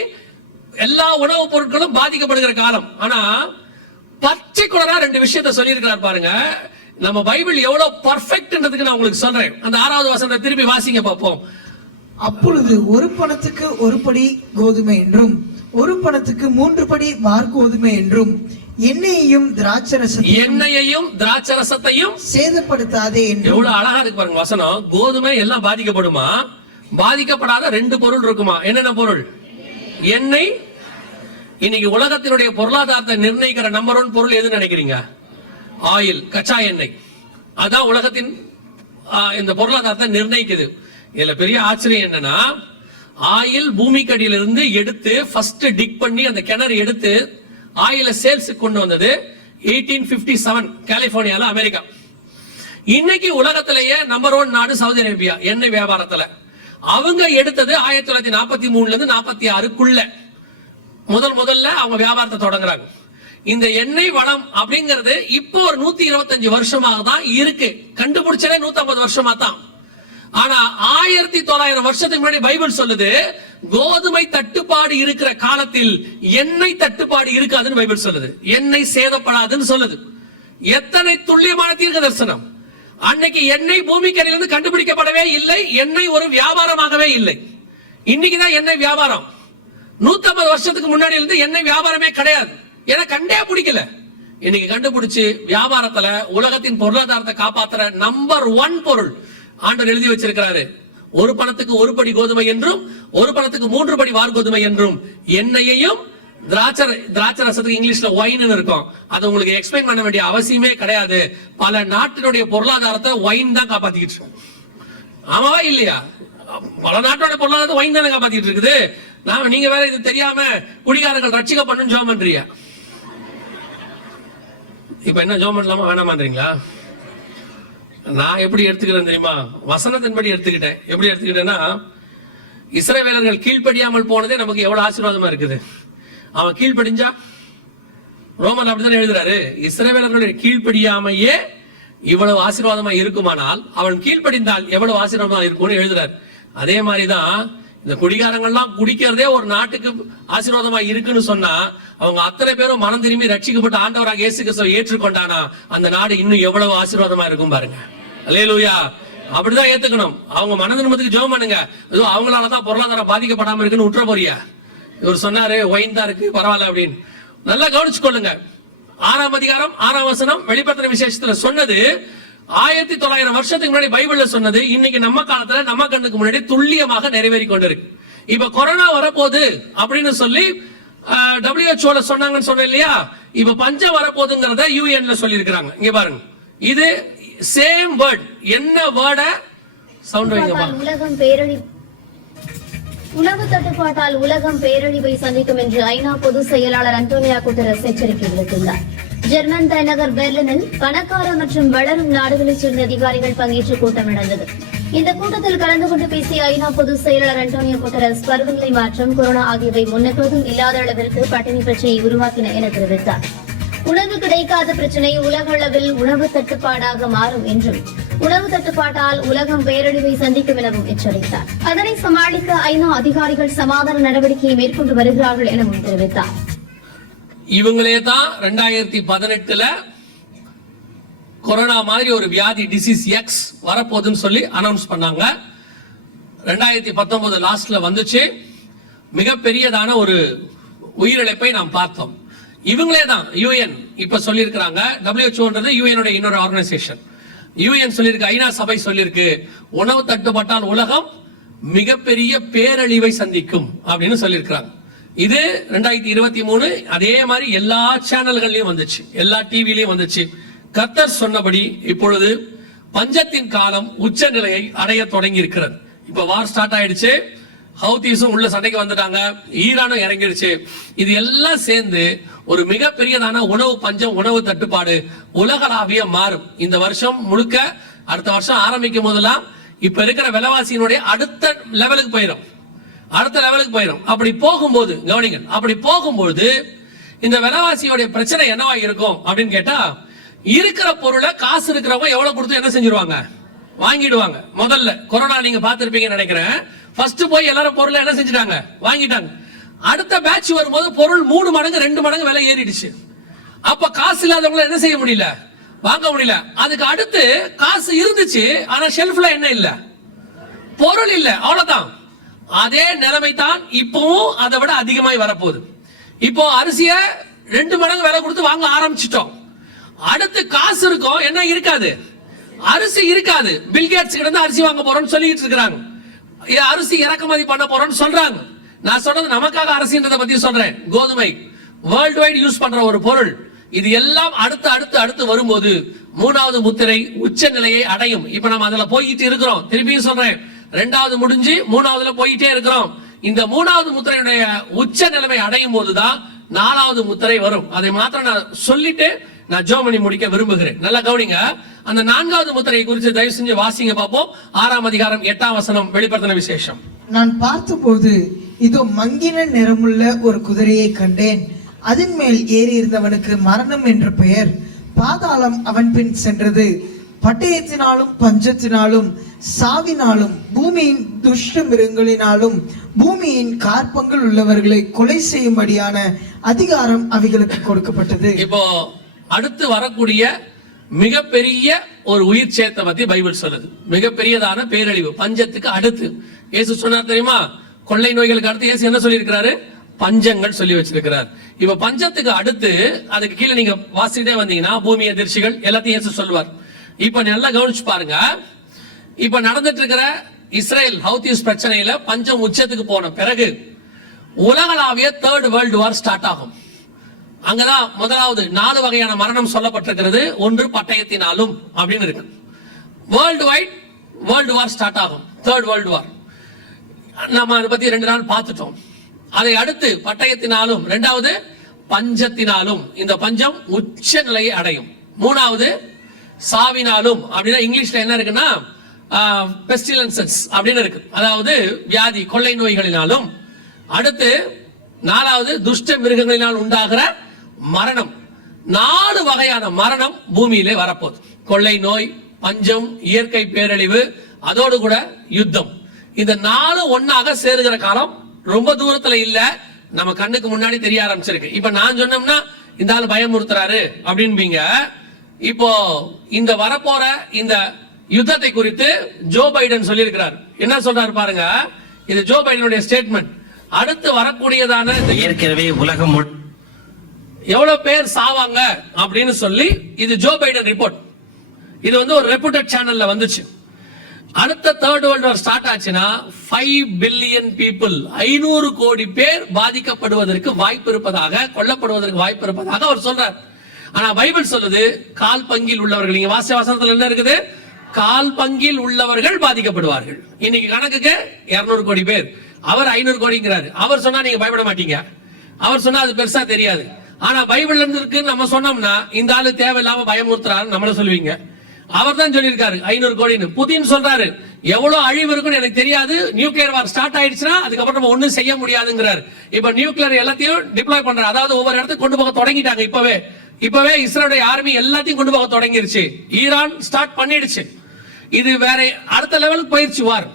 எல்லா உணவுப் பொருட்களும் பாதிக்கப்படுகிற காலம். ஆனா பர்டிகுலரா 2 விஷயத்தை சொல்லி இருக்கிறார் பாருங்க. நம்ம பைபிள் எவ்வளவு பர்ஃபெக்ட்ன்றதுக்கு நான் உங்களுக்கு சொல்றேன். அந்த 6வது வசனத்தை திருப்பி வாசிங்க பார்ப்போம். அப்பொழுது 1 பணத்துக்கு 1 படி கோதுமை என்றும் 1 பணத்துக்கு 3 படி வார்கோதுமை என்றும் எண்ணெயையும் திராட்சரசத்தையும் சேதப்படுத்தாதே என்று. எவ்வளவு அழகா இருக்கு பாருங்க வசனம். கோதுமை எல்லாம் பாதிக்கப்படுமா, பாதிக்கப்படாத ரெண்டு பொருள் இருக்குமா. என்னென்ன பொருள்? எண்ணெய். இன்னைக்கு உலகத்தினுடைய பொருளாதாரத்தை நிர்ணயிக்கிற நம்பர் 1 பொருள் எதுன்னு நினைக்கிறீங்க? ஆயில், கச்சா எண்ணெய். அதான் உலகத்தின் இந்த பொருளாதாரத்தை நிர்ணயிக்குது. இதுல பெரிய ஆச்சரியம் என்னன்னா, ஆயில் பூமிக்கடியிலிருந்து எடுத்து ஃபர்ஸ்ட் டிக் பண்ணி அந்த கிணறு எடுத்து ஆயில சேல்ஸ் கொண்டு வந்தது 1857 கலிபோர்னியால, அமெரிக்கா. இன்னைக்கு உலகத்திலேயே நம்பர் 1 நாடு சவுதி அரேபியா எண்ணெய் வியாபாரத்துல. அவங்க எடுத்தது 1943ல இருந்து 46க்குள்ள முதல்ல அவங்க வியாபாரத்தை தொடங்குறாங்க. இந்த எண்ணெய் வளம் அப்படிங்கிறது இப்போ ஒரு 125 வருஷமாக தான் இருக்கு. கண்டுபிடிச்சதே 150 வருஷமா தான். ஆனா 1900 வருஷத்துக்கு முன்னாடி பைபிள் சொல்லுது, கோதுமை தட்டுப்பாடு இருக்கிற காலத்தில் எண்ணெய் தட்டுப்பாடு இருக்காதுன்னு பைபிள் சொல்லுது. எண்ணெய் சேதப்படாதுன்னு சொல்லுது. எத்தனை துல்லியமான தீர்க்க தரிசனம். அன்னைக்கு எண்ணெய் பூமிக்கடியிலிருந்து கண்டுபிடிக்கப்படவே இல்லை. எண்ணெய் ஒரு வியாபாரமாகவே இல்லை. இன்னைக்குதான் எண்ணெய் வியாபாரம். 150 வருஷத்துக்கு முன்னாடி இருந்து எண்ணெய் வியாபாரமே கிடையாது. ஏன்னா கண்டே பிடிக்கல. இன்னைக்கு கண்டுபிடிச்சு வியாபாரத்துல உலகத்தின் பொருளாதாரத்தை காப்பாத்துற நம்பர் 1 பொருள் ஆண்டவர் எழுதி வச்சிருக்கிறாரு. ஒரு பணத்துக்கு 1 படி கோதுமை என்றும், ஒரு பணத்துக்கு 3 படி வார் கோதுமை என்றும், எண்ணெயையும் திராட்சை ரசத்துக்கு இங்கிலீஷ்ல ஒயின் இருக்கும். அது உங்களுக்கு எக்ஸ்பிளைன் பண்ண வேண்டிய அவசியமே கிடையாது. பல நாட்டினுடைய பொருளாதாரத்தை ஒயின் தான் காப்பாத்திக்கிட்டு இருக்கோம். ஆமாவா இல்லையா? பல நாட்டோட பொருளாதாரத்தை ஒயின் தானே காப்பாத்திட்டு இருக்குது. நீங்க வேற இது தெரியாம குடிகாரர்கள் ரட்சிக்கப்படணும் ஜெபம் பண்றீங்க. இப்ப என்ன ஜெபம் பண்ணலாமா வேணாமான்றீங்களா? நான் எப்படி எடுத்துக்கிறேன் தெரியுமா? வசனத்தின்படி எடுத்துக்கிட்டேன். எப்படி எடுத்துக்கிட்டேன்னா, இஸ்ரவேலர்கள் கீழ்ப்படியாமல் போனதே நமக்கு எவ்வளவு ஆசீர்வாதமா இருக்குது. அவன் கீழ்ப்படிஞ்சா, ரோமன் அப்படிதான் எழுதுறாரு, இஸ்ரவேலர்களுடைய கீழ்ப்படியாமையே இவ்வளவு ஆசீர்வாதமா இருக்குமானால் அவன் கீழ்ப்படிந்தால் எவ்வளவு ஆசீர்வாதமா இருக்கும்னு எழுதுறாரு. அதே மாதிரிதான் இந்த குடிகாரங்கள்லாம் குடிக்கிறதே ஒரு நாட்டுக்கு ஆசீர்வாதமா இருக்குன்னு சொன்னா, அவங்க அத்தனை பேரும் மனம் திரும்பி ரட்சிக்கப்பட்ட ஆண்டவராக இயேசு கிறிஸ்துவை ஏற்றுக்கொண்டானா அந்த நாடு இன்னும் எவ்வளவு ஆசீர்வாதமா இருக்கும் பாருங்க. அல்லேலூயா. அப்படிதான் ஏத்துக்கணும். அவங்க மன திரும்பத்துக்கு ஜெபம் பண்ணுங்க. அவங்களாலதான் பொருளாதாரம் பாதிக்கப்படாம இருக்குன்னு உற்ற போறியா? இவர் சொன்னாரு ஒயின் தான் இருக்கு பரவாயில்ல அப்படின்னு. நல்லா கவனிச்சுக்கொள்ளுங்க. 6ஆம் அதிகாரம் 6ஆம் வசனம் வெளிப்படுத்தின விசேஷத்துல சொன்னது 1900 வருஷத்துக்கு முன்னாடி பைபிள்ல சொன்னது இன்னைக்கு நம்ம காலத்துல நம்ம கண்ணுக்கு முன்னாடி துல்லியமாக நிறைவேறி கொண்டிருக்கு. இப்ப கொரோனா வரப்போகுது அப்படின்னு சொல்லி WHO சொன்னாங்கன்னு சொன்னேன் இல்லையா? இப்ப பஞ்சம் வரப்போகுதுங்கிறத UN சொல்லி இருக்காங்க. இங்க பாருங்க, இது சேம் வேர்ட். என்ன வேர்ட சவுண்ட் வைங்கப்பா? உணவு தட்டுப்பாட்டால் உலகம் பேரழிவை சந்திக்கும் என்று ஐநா பொதுச் செயலாளர் அன்டோனியோ குட்டரஸ் எச்சரிக்கை விடுத்துள்ளார். ஜெர்மன் தலைநகர் பெர்லினில் பணக்கார மற்றும் வளரும் நாடுகளைச் சேர்ந்த அதிகாரிகள் பங்கேற்ற கூட்டம் நடந்தது. இந்த கூட்டத்தில் கலந்து கொண்டு பேசிய ஐநா பொதுச் செயலாளர் அன்டோனியோ குட்டரஸ், பருவநிலை மாற்றம், கொரோனா ஆகியவை முன்னெப்போதும் இல்லாத அளவிற்கு பட்டினி பிரச்சனையை உருவாக்கின என தெரிவித்தார். உணவு கிடைக்காத பிரச்சனை உலக அளவில் உணவு தட்டுப்பாடாக மாறும் என்றும், உணவு தட்டுப்பாட்டால் உலகம் பேரழிவை சந்திக்கும் எனவும் எச்சரித்தார். அதனை சமாளிக்க ஐநா அதிகாரிகள் சமாதான நடவடிக்கையை மேற்கொண்டு வருகிறார்கள் எனவும் தெரிவித்தார். இவங்களே தான் 2018ல கொரோனா மாதிரி ஒரு வியாதி டிசீஸ் எக்ஸ் வரப்போகுதுன்னு சொல்லி அனௌன்ஸ் பண்ணாங்க. 2019 லாஸ்ட்ல வந்துச்சு. மிகப்பெரியதான ஒரு உயிரிழப்பை நாம் பார்த்தோம். இவங்களே தான் UN இப்ப சொல்லியிருக்கிறாங்க. WHO UN இன்னொரு ஆர்கனைசேஷன். UN சொல்லியிருக்கு, ஐநா சபை சொல்லியிருக்கு, உணவு தட்டுப்பாட்டால் உலகம் மிகப்பெரிய பேரழிவை சந்திக்கும் அப்படின்னு சொல்லியிருக்கிறாங்க. இது 2023 அதே மாதிரி எல்லா சேனல்கள்லயும் வந்துச்சு, எல்லா டிவிலையும் வந்துச்சு. கர்த்தர் சொன்னபடி இப்பொழுது பஞ்சத்தின் காலம் உச்ச நிலையை அடைய தொடங்கி இருக்கிறது. இப்ப வார் ஸ்டார்ட் ஆயிடுச்சு. ஹவுதீஸும் உள்ள சண்டைக்கு வந்துட்டாங்க, ஈரானும் இறங்கிடுச்சு. இது எல்லாம் சேர்ந்து ஒரு மிகப்பெரியதான உணவு பஞ்சம், உணவு தட்டுப்பாடு உலகளாவிய மாறும். இந்த வருஷம் முழுக்க, அடுத்த வருஷம் ஆரம்பிக்கும் போதெல்லாம் இப்ப இருக்கிற விலைவாசியினுடைய அடுத்த லெவலுக்கு போயிடும். அப்படி போகும்போது கவனிங்க, அப்படி போகும்போது இந்த விலைவாசியோட பிரச்சனை என்னவா இருக்கும் அப்படின்னு கேட்டா, இருக்கிற பொருளை காசு இருக்கிறவங்க எவ்வளவு கொடுத்து என்ன செஞ்சிருவாங்க? வாங்கிடுவாங்க. முதல்ல கொரோனா நீங்க பார்த்திருப்பீங்கன்னு நினைக்கிறேன். ஃபர்ஸ்ட் போய் எல்லாரும் பொருளை என்ன செஞ்சிட்டாங்க? வாங்கிட்டாங்க. அடுத்த பேட்ச் வரும்போது பொருள் 3 மடங்கு 2 மடங்கு விலை ஏறிடுச்சு. அப்ப காசு இல்லாதவங்க என்ன செய்ய முடியல? வாங்க முடியல. அதுக்கு அடுத்து காசு இருந்துச்சு, ஆனா ஷெல்ஃப்ல என்ன இல்ல? பொருள் இல்ல. அவ்வளவுதான். அதே நிலைமை தான் இப்பவும் அதை விட அதிகமாய் வரப்போகுது. இப்போ அரிசிய 2 மடங்கு விலை கொடுத்து வாங்க ஆரம்பிச்சிட்டோம். அடுத்து காசு இருக்கும், என்ன இருக்காது, அரிசி இருக்காது. பில்கேட்ஸ் கிட்ட இருந்து அரிசி வாங்க போறோம்னு சொல்லிட்டு இருக்காங்க, அரிசி இறக்குமதி பண்ண போறோம்னு சொல்றாங்க. நான் சொல்றது நமக்காக அரசின்றதை பத்தி சொல்றேன். கோதுமை வேர்ல்டு வைட் யூஸ் பண்ற ஒரு பொருள். இது எல்லாம் அடுத்து அடுத்து அடுத்து வரும்போது 3வது முத்திரை உச்ச நிலையை அடையும். இப்ப நம்ம அதுல போயிட்டு இருக்கிறோம். திருப்பியும் சொல்றேன், 2வது முடிஞ்சு 3வதுல போயிட்டே இருக்கிறோம். இந்த 3வது முத்திரையுடைய உச்ச நிலைமை அடையும் போதுதான் 4வது முத்திரை வரும். அதை மாத்திரம் நான் சொல்லிட்டு நான் ஜெபம் முடிக்க விரும்புகிறேன். நல்லா கவனிங்க. அந்த 4வது முத்திரை குறித்து தயவு செஞ்சு வாசிங்க பார்ப்போம். 6ஆம் அதிகாரம் 8ஆம் வசனம், வெளிப்படுத்தின விசேஷம். நான் பார்த்தபோது இதோ மங்கின நிறமுள்ள ஒரு குதிரையை கண்டேன். அதன் மேல் ஏறி இருந்தவனுக்கு மரணம் என்ற பெயர். பாதாளம் அவன் பின் சென்றது. பட்டயத்தினாலும் பஞ்சத்தினாலும் சாவினாலும் பூமியின் துஷ்ட மிருகங்களினாலும் பூமியின் காற்பங்கள் உள்ளவர்களை கொலை செய்யும்படியான அதிகாரம் அவைகளுக்கு கொடுக்கப்பட்டது. இப்போ அடுத்து வரக்கூடிய மிகப்பெரிய ஒரு உயிர் சேத்தை பத்தி பைபிள் சொல்லுது. மிகப்பெரியதான பேரழிவு பஞ்சத்துக்கு அடுத்து. இயேசு சொன்னார் தெரியுமா, கொள்ளை நோய்களுக்கு அடுத்து இயேசு என்ன சொல்லி இருக்கிறாரு, பஞ்சங்கள் சொல்லி வச்சிருக்கிறார். இப்ப பஞ்சத்துக்கு அடுத்து அதுக்கு கீழே நீங்க வாசிட்டே வந்தீங்கன்னா பூமி அதிர்ச்சிகள் எல்லாத்தையும் இயேசு சொல்லுவார். இப்ப நல்லா கவனிச்சு பாருங்க. இப்ப நடந்துட்டு இருக்கிற இஸ்ரேல் ஹவுதிஸ் பிரச்சனையில பஞ்சம் உச்சத்துக்கு போன பிறகு உலகளாவிய 3rd வேர்ல்டு வார் ஸ்டார்ட் ஆகும். அங்கதான் முதலாவது 4 வகையான மரணம் சொல்லப்பட்டிருக்கிறது. ஒன்று பட்டயத்தினாலும் அப்படின்னு இருக்கு. World wide world war start ஆகும், 3rd வேர்ல்டு வார். நம்ம அதை பத்தி 2 நாள் பார்த்துட்டோம். அதை அடுத்து பட்டயத்தினாலும், 2வது பஞ்சத்தினாலும், இந்த பஞ்சம் உச்ச நிலையை அடையும். 3வது சாவினாலும், அப்படின்னா இங்கிலீஷ்ல என்ன இருக்குன்னா பெஸ்டிலன்சஸ் அப்படின்னு இருக்கு, அதாவது வியாதி கொள்ளை நோய்களினாலும். அடுத்து 4வது துஷ்ட மிருகங்களினால் உண்டாகிற மரணம். 4 வகையான மரணம் பூமியிலே வரப்போகுது. கொள்ளை நோய், பஞ்சம், இயற்கை பேரழிவு, அதோடு கூட யுத்தம். இந்த 4 ஒன்னாக சேருகிற காலம் ரொம்ப தூரத்துல இல்ல, நம்ம கண்ணுக்கு முன்னாடி தெரிய ஆரம்பிச்சிருக்கு. இப்ப நான் சொன்னோம்னா இந்த ஆள் பயமுறுத்துறாரு அப்படின்பீங்க. இப்போ இந்த வரப்போற இந்த யுத்தத்தை குறித்து ஜோ பைடன் சொல்லி இருக்கிறார். என்ன சொல்றாரு பாருங்க, இது ஜோ பைடனுடைய ஸ்டேட்மெண்ட். அடுத்து வரக்கூடியதான ஏற்கனவே உலகம் எவ்வளவு பேர் சாவாங்க அப்படின்னு சொல்லி இது ஜோ பைடன் ரிப்போர்ட். இது ஒரு ரெப்யூட்டட் சேனல்ல வந்துச்சு. அடுத்த 3rd வேர்ல்டு வார் ஸ்டார்ட் ஆச்சுன்னா 5 பில்லியன் பீப்புள், 500 கோடி பேர் பாதிக்கப்படுவதற்கு வாய்ப்பு இருப்பதாக, கொல்லப்படுவதற்கு வாய்ப்பு இருப்பதாக அவர் சொல்றார். ஆனா பைபிள் சொல்லுது கால் பங்கில் உள்ளவர்கள். நீங்க வாசிய வசனத்துல என்ன இருக்குது, கால் பங்கில் உள்ளவர்கள் பாதிக்கப்படுவார்கள். இன்னைக்கு கணக்குக்கு 200 கோடி பேர், அவர் 500 கோடிங்கிறாரு. அவர் சொன்னா நீங்க பயப்பட மாட்டீங்க, அவர் சொன்னா அது பெருசா தெரியாது. ஆனா பைபிள்ல இருந்து இருக்கு நம்ம சொன்னோம்னா இந்த ஆளு தேவையில்லாம பயமுறுத்துறாரு நம்மள சொல்லுவீங்க. அவர் தான் சொல்லியிருக்காரு 500 கோடின்னு. புதின் சொல்றாரு எவ்வளவு அழிவு இருக்குன்னு எனக்கு தெரியாது, நியூக்ளியர் வார் ஸ்டார்ட் ஆயிடுச்சுன்னா அதுக்கப்புறம் நம்ம ஒண்ணும் செய்ய முடியாதுங்கிறாரு. இப்ப நியூக்ளியர் எல்லாத்தையும் டிப்ளாய் பண்றாரு, அதாவது ஒவ்வொரு இடத்துக்கு கொண்டு போக தொடங்கிட்டாங்க. இப்பவே இஸ்ரேலுடைய ஆர்மி எல்லாத்தையும் கொண்டு போக தொடங்கிருச்சு. ஈரான் ஸ்டார்ட் பண்ணிடுச்சு. இது வேற அடுத்த லெவலுக்கு போயிருச்சு வார்.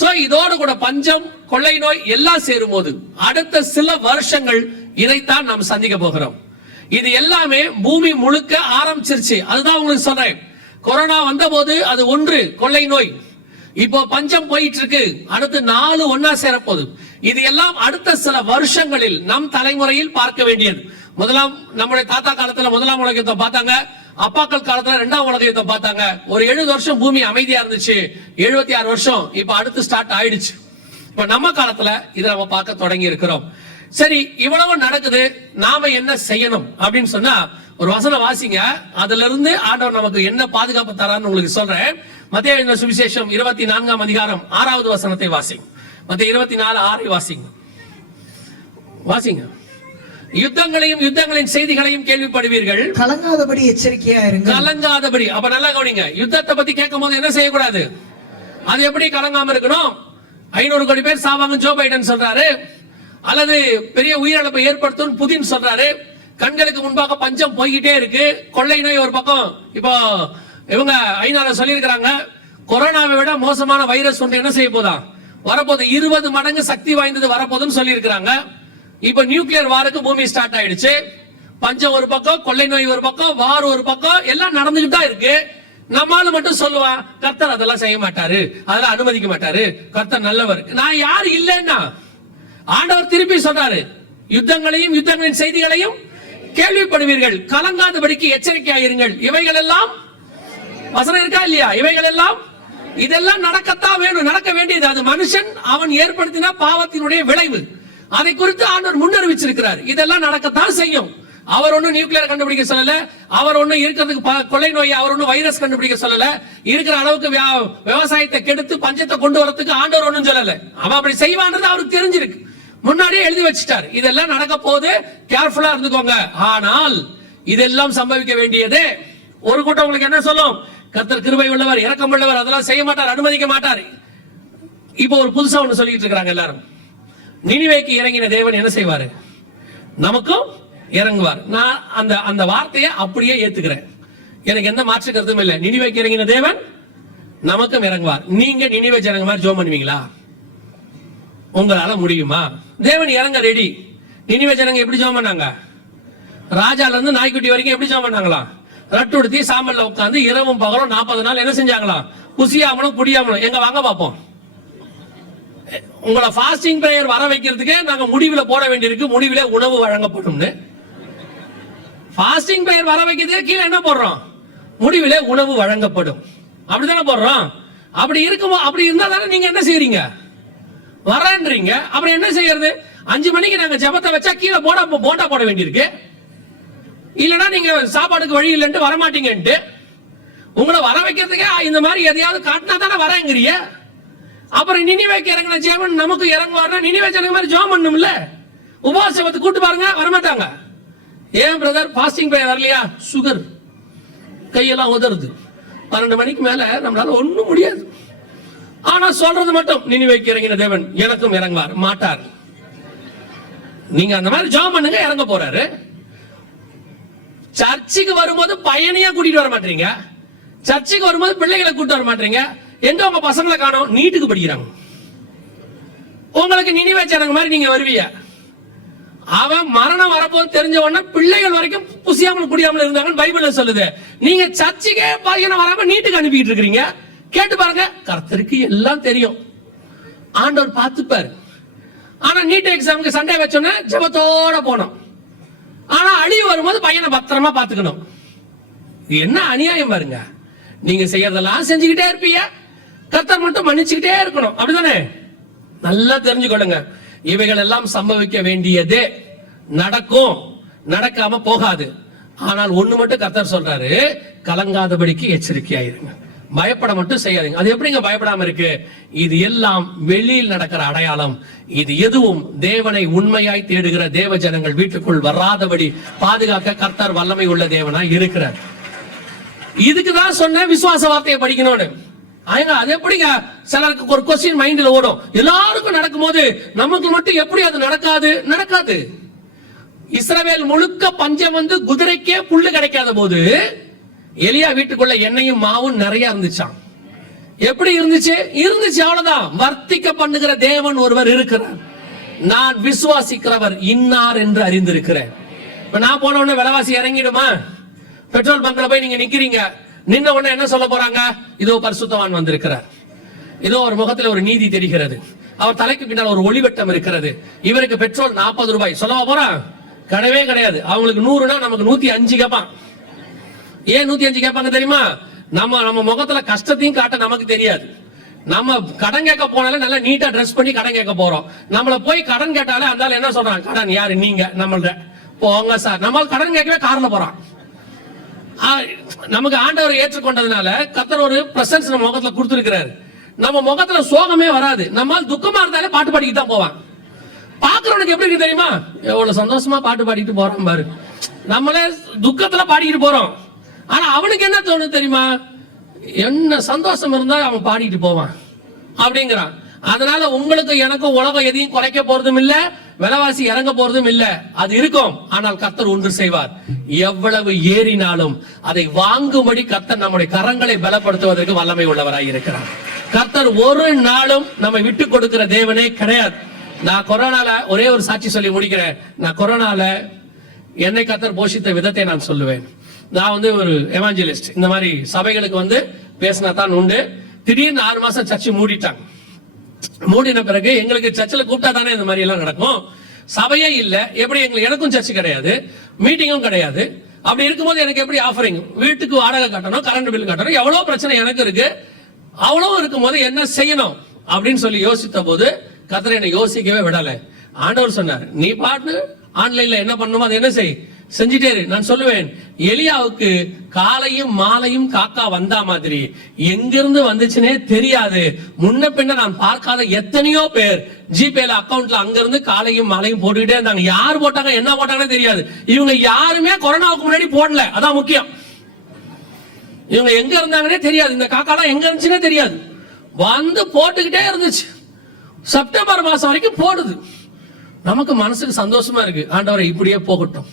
சோ இதோடு கூட பஞ்சம், கொள்ளை நோய் எல்லாம் சேரும் போது அடுத்த சில வருஷங்கள் இதைத்தான் நாம் சந்திக்க போகிறோம். இது எல்லாமே பூமி முழுக்க ஆரம்பிச்சிருச்சு. அதுதான் உங்களுக்கு சொல்றேன். கொரோனா வந்த போது அது ஒன்று கொள்ளை நோய், இப்போ பஞ்சம் போயிட்டு இருக்கு, அடுத்து 4 ஒன்னா சேரப்போகுது. இது எல்லாம் அடுத்த சில வருஷங்களில் நம் தலைமுறையில் பார்க்க வேண்டியது. நம்முடைய தாத்தா காலத்துல 1ஆம் உலக யுத்தம் பார்த்தாங்க, அப்பாக்கள் காலத்துல 2ஆம் உலக யுத்தம் பார்த்தாங்க. ஒரு 70 வருஷம் பூமி அமைதியா இருந்துச்சு, 76 வருஷம் இப்ப அடுத்து ஸ்டார்ட் ஆயிடுச்சு. இப்ப நம்ம காலத்துல இதை நம்ம பார்க்க தொடங்கி இருக்கிறோம். சரி, இவ்வளவு நடக்குது, நாம என்ன செய்யணும் அப்படின்னு சொன்னா ஒரு வசனம் வாசிங்க. அதுல இருந்து ஆண்டவர் நமக்கு என்ன பாதுகாப்பு தரான்னு உங்களுக்கு சொல்றேன். மத்தேயு எழுதின சுவிசேஷம் 24ஆம் அதிகாரம் 6வது வசனத்தை வாசிங்க. மத்தேயு 24:6 வாசிங்க. யுத்தங்களையும் யுத்தங்களின் செய்திகளையும் கேள்விப்படுவீர்கள், கலங்காதபடி எச்சரிக்கையா இருங்க. கலங்காதபடி. அப்ப நல்லா கவனிங்க, யுத்தத்தை பத்தி கேட்கும் போது என்ன செய்யக்கூடாது, அது எப்படி கலங்காம இருக்கணும். 500 கோடி பேர் சாவாங்க ஜோ பைடன் சொல்றாரு, அல்லது பெரிய உயிரிழப்பை ஏற்படுத்தும் புதின் சொல்றாரு. கண்களுக்கு முன்பாக பஞ்சம் போய்கிட்டே இருக்கு, கொள்ளை நோய் ஒரு பக்கம். இப்போ இவங்க ஐநால சொல்லி இருக்கிறாங்க, கொரோனாவை விட மோசமான வைரஸ் ஒன்று என்ன செய்ய போதா வரப்போது, 20 மடங்கு சக்தி வாய்ந்தது வரப்போதுன்னு சொல்லி இருக்கிறாங்க. இப்ப நியூக்ளியர் வாருக்கு பூமி ஸ்டார்ட் ஆயிடுச்சு. பஞ்சம் ஒரு பக்கம், கொள்ளை நோய் ஒரு பக்கம், வார் ஒரு பக்கம், எல்லாம் நடந்துகிட்டு தான் இருக்கு. நம்மால மட்டும் சொல்லுவான் கர்த்தர் அதெல்லாம் செய்ய மாட்டாரு, அதெல்லாம் அனுமதிக்க மாட்டாரு, கர்த்தர் நல்லவர். நான் யாரு இல்லைன்னா ஆண்டவர் திருப்பி சொல்றாரு, யுத்தங்களையும் யுத்தங்களின் செய்திகளையும் கேள்விப்படுவீர்கள், கலங்காதபடிக்கு எச்சரிக்கையாயிருங்கள். இவைகள் எல்லாம் வசனம் இருக்கா இல்லையா? இவைகள் எல்லாம், இதெல்லாம் நடக்கத்தான் வேணும், நடக்க வேண்டியது. அது மனுஷன் அவன் ஏற்படுத்தின பாவத்தினுடைய விளைவு. அதை குறித்து ஆண்டவர் முன்னறிவிச்சிருக்கிறார். இதெல்லாம் நடக்கத்தான் செய்யும். அவர் ஒன்னும் நியூக்ளியர் கண்டுபிடிக்க சொல்லல, அவர் ஒன்னும் இருக்கிறதுக்கு கொள்ளை நோய், அவர் ஒன்னும் வைரஸ் கண்டுபிடிக்க சொல்லல, இருக்கிற அளவுக்கு விவசாயத்தை கெடுத்து பஞ்சத்தை கொண்டு வரதுக்கு ஆண்டவர் ஒன்னும் சொல்லல. அவன் அப்படி செய்வான்றது அவருக்கு தெரிஞ்சிருக்கு, முன்னாடியே எழுதி வச்சிட்டார். இதெல்லாம் நடக்க போது, கேர்ஃபுல்லா இருந்துக்கோங்க. ஆனால் இதெல்லாம் சம்பவிக்க வேண்டியது. ஒரு கூட்டம் உங்களுக்கு என்ன சொல்லும்? கர்த்தர் கிருபை உள்ளவர், இரக்கம் உள்ளவர், அதெல்லாம் செய்ய மாட்டார், அனுமதிக்க மாட்டார். இப்போ ஒரு புதுசா ஒண்ணு சொல்லிட்டு இருக்காங்க எல்லாரும். நினிவேக்கு இறங்கின தேவன் என்ன செய்வாரு? நமக்கும் இறங்குவார். நான் அந்த வார்த்தையை அப்படியே ஏத்துக்கிறேன். எனக்கு எந்த மாற்று கருத்தும் இல்லை. நினிவேக்கு இறங்கின தேவன் நமக்கும் இறங்குவார். நீங்க நினிவே ஜனங்க மாதிரி ஜெபம் பண்ணுவீங்களா? உங்களால முடியுமா? தேவன் இறங்க ரெடி. நினிவே ஜனங்க எப்படி ஜெபம் பண்ணாங்க? ராஜால இருந்து நாய்க்குட்டி வரைக்கும் எப்படி ஜெபம் பண்ணாங்களா? ரட்டு உடுத்தி சாம்பல்ல உட்கார்ந்து இரவும் பகலும் 40 நாள் என்ன செஞ்சாங்களாம்? புசியாமலும் குடியாமலும். எங்க வாங்க பாப்போம். உங்களை ஃபாஸ்டிங் பிரேயர் வர வைக்கிறதுக்கு நாங்க முடிவுல போட வேண்டியிருக்கு, முடிவுல உணவு வழங்கப்படும்னு. ஃபாஸ்டிங் பிரேயர் வர வைக்கிறதுக்கு கீழே என்ன போடுறோம்? முடிவுல உணவு வழங்கப்படும். அப்படித்தானே போடுறோம். அப்படி இருக்குமோ, அப்படி இருந்தா தானே நீங்க என்ன செய்யறீங்க? வரன்றீங்க. அப்புறம் என்ன செய்யறது? 5 மணிக்கு நாங்க ஜெபத்தை வச்சா கீழே போட்டா போட வேண்டியிருக்கு. இல்லனா நீங்க சாப்பாடுக்கு வழி இல்லைன்ட்டு வரமாட்டீங்கன்ட்டு உங்களை வர வைக்கிறதுக்கே இந்த மாதிரி எதையாவது காட்டினா தானே வரேங்கிறிய. அப்புறம் நினிவேக்கு இறங்கின ஜெபம் நமக்கு இறங்குவார்னா நினிவே ஜனங்க மாதிரி ஜெபம் பண்ணணும்ல. உபவாச ஜெபத்தை கூட்டு பாருங்க, வரமாட்டாங்க. ஏன் பிரதர் ஃபாஸ்டிங் பிரேயர் வரலையா? சுகர், கையெல்லாம் உதறுது, 12 மணிக்கு மேல நம்மளால ஒண்ணும் முடியாது. ஆனா சொல்றது மட்டும், நினிவேக்கு இறங்கின தேவன் எனக்கும் இறங்குவார் மாட்டார். நீங்க அந்த மாதிரி ஜெபம் பண்ணுங்க, இறங்க போறாரு. சர்ச்சுக்கு வரும்போது பையனையா கூட்டிட்டு வர மாட்டீங்க, சர்ச்சுக்கு வரும்போது பிள்ளைகளை கூட்டிட்டு வர மாட்டீங்க. எங்க உங்க பசங்களை காணோம்? நீட்டுக்கு படிக்கிறாங்க. உங்களுக்கு நினிவே ஜனங்க மாதிரி நீங்க வருவீங்க. அவன் மரணம் வரப்போது தெரிஞ்ச உடனே பிள்ளைகள் வரைக்கும் புசியாமல் குடியாமல் இருந்தாங்கன்னு பைபிள்ல சொல்லுது. நீங்க சர்ச்சுக்கே பையனை வராம நீட்டுக்கு அனுப்பிட்டு இருக்கீங்க. கேட்டு பாருங்க, கர்த்தருக்கு எல்லாம் தெரியும், ஆண்டவர் பார்த்துப்பாரு. ஆனா நீட் எக்ஸாமுக்கு சண்டே வச்சோன்னே ஜெபத்தோட போனோம். ஆனா அழிவு வரும்போது பையனை பத்திரமா பாத்துக்கணும். என்ன அநியாயம் பாருங்க. நீங்க செய்யறதெல்லாம் செஞ்சுக்கிட்டே இருப்பீங்க, கர்த்தர் மட்டும் மன்னிச்சுக்கிட்டே இருக்கணும். அப்படிதானே? நல்லா தெரிஞ்சுக்கொள்ளுங்க, இவைகள் எல்லாம் சம்பவிக்க வேண்டியது, நடக்கும், நடக்காம போகாது. ஆனால் ஒண்ணு மட்டும் கர்த்தர் சொல்றாரு, கலங்காதபடிக்கு எச்சரிக்கையாயிருங்க, பயப்பட மட்டும் செய்யாதீங்க. அது எப்படிங்க பயப்படாம இருக்கு? இது எல்லாம் வெளியில் நடக்கிற அடையாளம். இது எதுவும் தேவனை உண்மையாய் தேடுகிற தேவ ஜனங்கள் வீட்டுக்குள் வராதபடி பாதுகாக்க கர்த்தர் வல்லமை உள்ள தேவனாய் இருக்கிறார். இதுக்குதான் சொன்ன விசுவாச வார்த்தையை படிக்கணும்னு. அது எப்படிங்க? சிலருக்கு ஒரு கொஸ்டின் மைண்ட்ல ஓடும், எல்லாருக்கும் நடக்கும்போது நமக்கு மட்டும் எப்படி அது நடக்காது? நடக்காது. இஸ்ரவேல் முழுக்க பஞ்சம் வந்து குதிரைக்கே புல்லு கிடைக்காத போது எலியா வீட்டுக்குள்ள எண்ணெயும் மாவும் நிறைய இருந்துச்சாம். எப்படி இருந்துச்சு? இருந்துச்சு, அவ்வளவுதான். வர்த்திக்க பண்ணுகிற தேவன் ஒருவர் இருக்கிறார். நான் விசுவாசிக்கிறவர் இன்னார் என்று அறிந்திருக்கிறேன். இப்ப நான் போன உடனே விலைவாசி இறங்கிடுமா? பெட்ரோல் பங்க்ல போய் நீங்க நிக்கிறீங்க, நின்ன உடனே என்ன சொல்ல போறாங்க? இதோ பரிசுத்தவான் வந்திருக்கிறார், இதோ ஒரு முகத்துல ஒரு நீதி தெரிகிறது, அவர் தலைக்கு பின்னால் ஒரு ஒளிவட்டம் இருக்கிறது, இவருக்கு பெட்ரோல் 40 ரூபாய் சொல்லவா போறான்? கிடையவே கிடையாது. அவங்களுக்கு 100னா நமக்கு 105 கேட்பான். ஏன் 105 கேட்பாங்க தெரியுமா? நம்ம முகத்துல கஷ்டத்தையும் காட்ட நமக்கு தெரியாது. நம்ம கடன் கேட்க போனாலே நல்லா நீட்டா ட்ரெஸ் பண்ணி கடன் கேட்க போறோம். நம்மள போய் கடன் கேட்டாலே அந்த என்ன சொல்றாங்க? கடன் யாரு? நீங்க நம்மள்ட போங்க சார். நம்ம கடன் கேட்கவே கார்ல போறான். நமக்கு ஆண்டவர் ஏற்றுக்கொண்டதுனால கர்த்தர் ஒரு பிரசன்ஸ் நம்ம முகத்துல கொடுத்திருக்கிறாரு. நம்ம முகத்துல சோகமே வராது. நம்மால் துக்கமா இருந்தாலே பாட்டு பாடிக்கிட்டு தான் போவான். பாக்குறவனுக்கு எப்படி இருக்கு தெரியுமா? எவ்வளவு சந்தோஷமா பாட்டு பாடிட்டு போறோம் பாரு. நம்மளே துக்கத்துல பாடிக்கிட்டு போறோம். ஆனா அவனுக்கு என்ன தோணும் தெரியுமா? என்ன சந்தோஷம் இருந்தா அவன் பாடிட்டு போவான் அப்படிங்கிறான். அதனால உங்களுக்கு எனக்கும் உலகம் எதையும் குறைக்க போறதும் இல்ல, விலைவாசி இறங்க போறதும் இல்ல. அது இருக்கும். ஆனால் கர்த்தர் ஒன்று செய்வார், எவ்வளவு ஏறினாலும் அதை வாங்கும்படி கர்த்தர் நம்முடைய கரங்களை பலப்படுத்துவதற்கு வல்லமை உள்ளவராய் இருக்கிறார். கர்த்தர் ஒரு நாளும் நம்ம விட்டு கொடுக்கிற தேவனே கிடையாது. நான் கொரோனால ஒரே ஒரு சாட்சி சொல்லி முடிக்கிறேன். நான் கொரோனால என்னை கர்த்தர் போஷித்த விதத்தை நான் சொல்லுவேன். நான் வந்து ஒரு எவாஞ்சலிஸ்ட், இந்த மாதிரி சபைகளுக்கு வந்து பேசினா தான் உண்டு. திடீர்னு 6 மாசம் சர்ச்சை மூடிட்டாங்க. மூடின பிறகு எங்களுக்கு சர்ச்சில் கூப்பிட்டா தானே இந்த மாதிரி எல்லாம் நடக்கும். சபையே இல்ல. எப்படி? எனக்கும் சர்ச்சு கிடையாது. மீட்டிங்கும் கிடையாது. அப்படி இருக்கும்போது எனக்கு எப்படி ஆஃபரிங்? வீட்டுக்கு வாடகை கட்டணும், கரண்ட் பில் கட்டணும், எவ்வளவு பிரச்சனை எனக்கு இருக்கு. அவ்வளவு இருக்கும்போது என்ன செய்யணும் அப்படின்னு சொல்லி யோசித்த போது கர்த்தர் என்னை யோசிக்கவே விடல. ஆண்டவர் சொன்னார், நீ பாட்டு ஆன்லைன்ல என்ன பண்ணுமோ அதை என்ன செஞ்சுட்டே இரு. நான் சொல்லுவேன், எலியாவுக்கு காலையும் மாலையும் காக்கா வந்தா மாதிரி எங்கிருந்து வந்துச்சுன்னே தெரியாது. முன்ன பின்ன நான் பார்க்காத எத்தனையோ பேர் ஜிபேல அக்கவுண்ட்ல அங்கிருந்து காலையும் மாலையும் போட்டுக்கிட்டே இருந்தாங்க. யார் போட்டாங்க என்ன போட்டாங்கன்னு தெரியாது. இவங்க யாருமே கொரோனாவுக்கு முன்னாடி போடல, அதான் முக்கியம். இவங்க எங்க இருந்தாங்கன்னே தெரியாது, இந்த காக்காலாம் எங்க இருந்துச்சுன்னே தெரியாது. வந்து போட்டுக்கிட்டே இருந்துச்சு. செப்டம்பர் மாசம் வரைக்கும் போடுது. நமக்கு மனசுக்கு சந்தோஷமா இருக்கு, ஆண்டவரை இப்படியே போகட்டும்.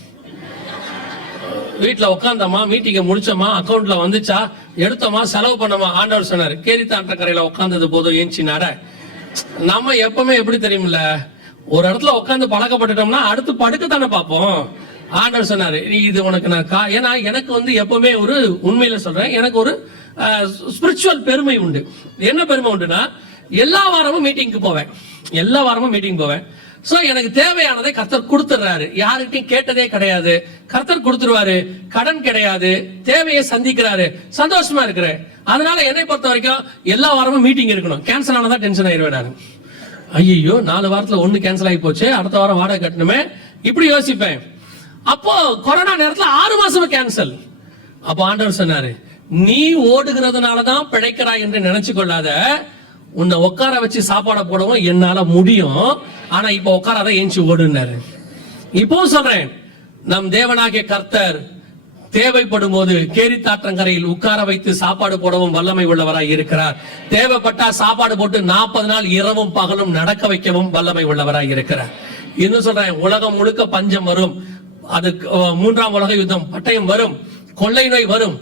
வீட்டுல உட்காந்தமா, மீட்டிங்க முடிச்சோமா, அக்கவுண்ட்ல வந்துச்சா, எடுத்தோமா, செலவு பண்ணோமா. ஆண்டவர் சொன்னாரு, கேரித்தாண்ட கரையில உட்கார்ந்தது போதும் ஏஞ்சி நட. நம்ம எப்பவுமே எப்படி தெரியுமில்ல, ஒரு இடத்துல உட்காந்து பழக்கப்பட்டுட்டோம்னா அடுத்து படுக்கத்தானே பார்ப்போம். ஆண்டவர் சொன்னாரு, இது உனக்கு நான் ஏன்னா எனக்கு வந்து எப்பவுமே ஒரு உண்மையில சொல்றேன், எனக்கு ஒரு ஸ்பிரிச்சுவல் பெருமை உண்டு. என்ன பெருமை உண்டுன்னா, எல்லா வாரமும் மீட்டிங்க்கு போவேன். சோ எனக்கு தேவையானதை கர்த்தர் கொடுத்துறாரு. யாருக்கிட்டையும் கேட்டதே கிடையாது, கர்த்தர் கொடுத்துருவாரு. கடன் கிடையாது, தேவையை சந்திக்கிறாரு, சந்தோஷமா இருக்கிறேன். அதனால என்னை பொறுத்த வரைக்கும் எல்லா வாரமும் மீட்டிங் இருக்கணும். கேன்சல் ஆனதான் டென்ஷன் ஆயிருவேன் நான். ஐயோ 4 வாரத்துல 1 கேன்சல் ஆகி போச்சு, அடுத்த வாரம் வாடகை கட்டணுமே, இப்படி யோசிப்பேன். அப்போ கொரோனா நேரத்துல 6 மாசம் கேன்சல். அப்போ ஆண்டவர் சொன்னாரு, நீ ஓடுகிறதுனாலதான் பிழைக்கிறாய் என்று நினைச்சு கொள்ளாத, உன்னை உட்கார வச்சு சாப்பாடை போடவும் என்னால முடியும். ஆனா இப்ப உட்காராத, ஏஞ்சி ஓடுனாரு. இப்போ சொல்றேன், நம் தேவனாகிய கர்த்தர் தேவைப்படும் போது கேரித்தாற்றங்கரையில் உட்கார வைத்து சாப்பாடு போடவும் வல்லமை உள்ளவராய் இருக்கிறார். தேவைப்பட்டா சாப்பாடு போட்டு 40 நாள் இரவும் பகலும் நடக்க வைக்கவும் வல்லமை உள்ளவராய் இருக்கிறார். இன்னும் சொல்றேன், உலகம் முழுக்க பஞ்சம் வரும், அது 3ஆம் உலக யுத்தம், பட்டயம் வரும், கொள்ளை நோய் வரும்.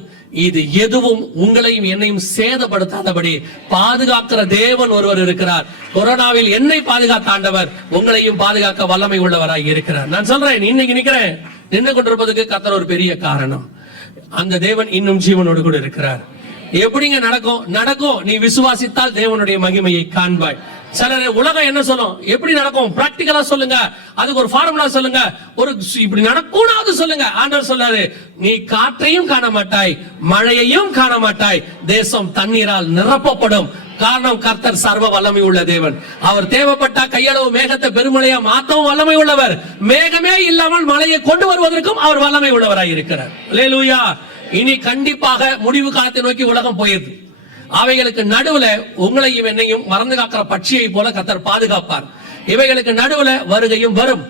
இது எதுவும் உங்களையும் என்னையும் சேதப்படுத்தாதபடி பாதுகாக்கிற தேவன் ஒருவர் இருக்கிறார். கொரோனாவில் என்னை பாதுகாத்த ஆண்டவர் உங்களையும் பாதுகாக்க வல்லமை உள்ளவராய் இருக்கிறார். நான் சொல்றேன், இன்னைக்கு நின்று கொண்டிருப்பதற்கு கர்த்தர் ஒரு பெரிய காரணம். அந்த தேவன் இன்னும் ஜீவனோடு கூட இருக்கிறார். எப்படிங்க நடக்கும்? நீ விசுவாசித்தால் தேவனுடைய மகிமையை காண்பாய். சிலர் உலகம் என்ன சொல்லும், எப்படி நடக்கும் பிராக்டிகலா சொல்லுங்க, அதுக்கு ஒரு ஃபார்முலா சொல்லுங்க, ஒரு இப்படி நடக்கும்னாவது சொல்லுங்க. ஆண்டவர் சொல்றாரு, நீ காற்றையும் காண மாட்டாய், மழையையும் காண மாட்டாய், தேசம் தண்ணீரால் நிரப்பப்படும். காரணம், கர்த்தர் சர்வ வல்லமை உள்ள தேவன். அவர் தேவைப்பட்டா கையளவு மேகத்தை பெருமழையா மாத்தவும் வல்லமை உள்ளவர். மேகமே இல்லாமல் மழையை கொண்டு வருவதற்கும் அவர் வல்லமை உள்ளவராய் இருக்கிறார். அல்லேலூயா. இனி கண்டிப்பாக முடிவு காலத்தை நோக்கி உலகம் போயிடுது. அவைகளுக்கு நடுவுல உங்களையும் என்னையும் மறந்து காக்கிற பட்சியை போல கர்த்தர் பாதுகாப்பார். இவைகளுக்கு நடுவுல வருகையும் வரும்,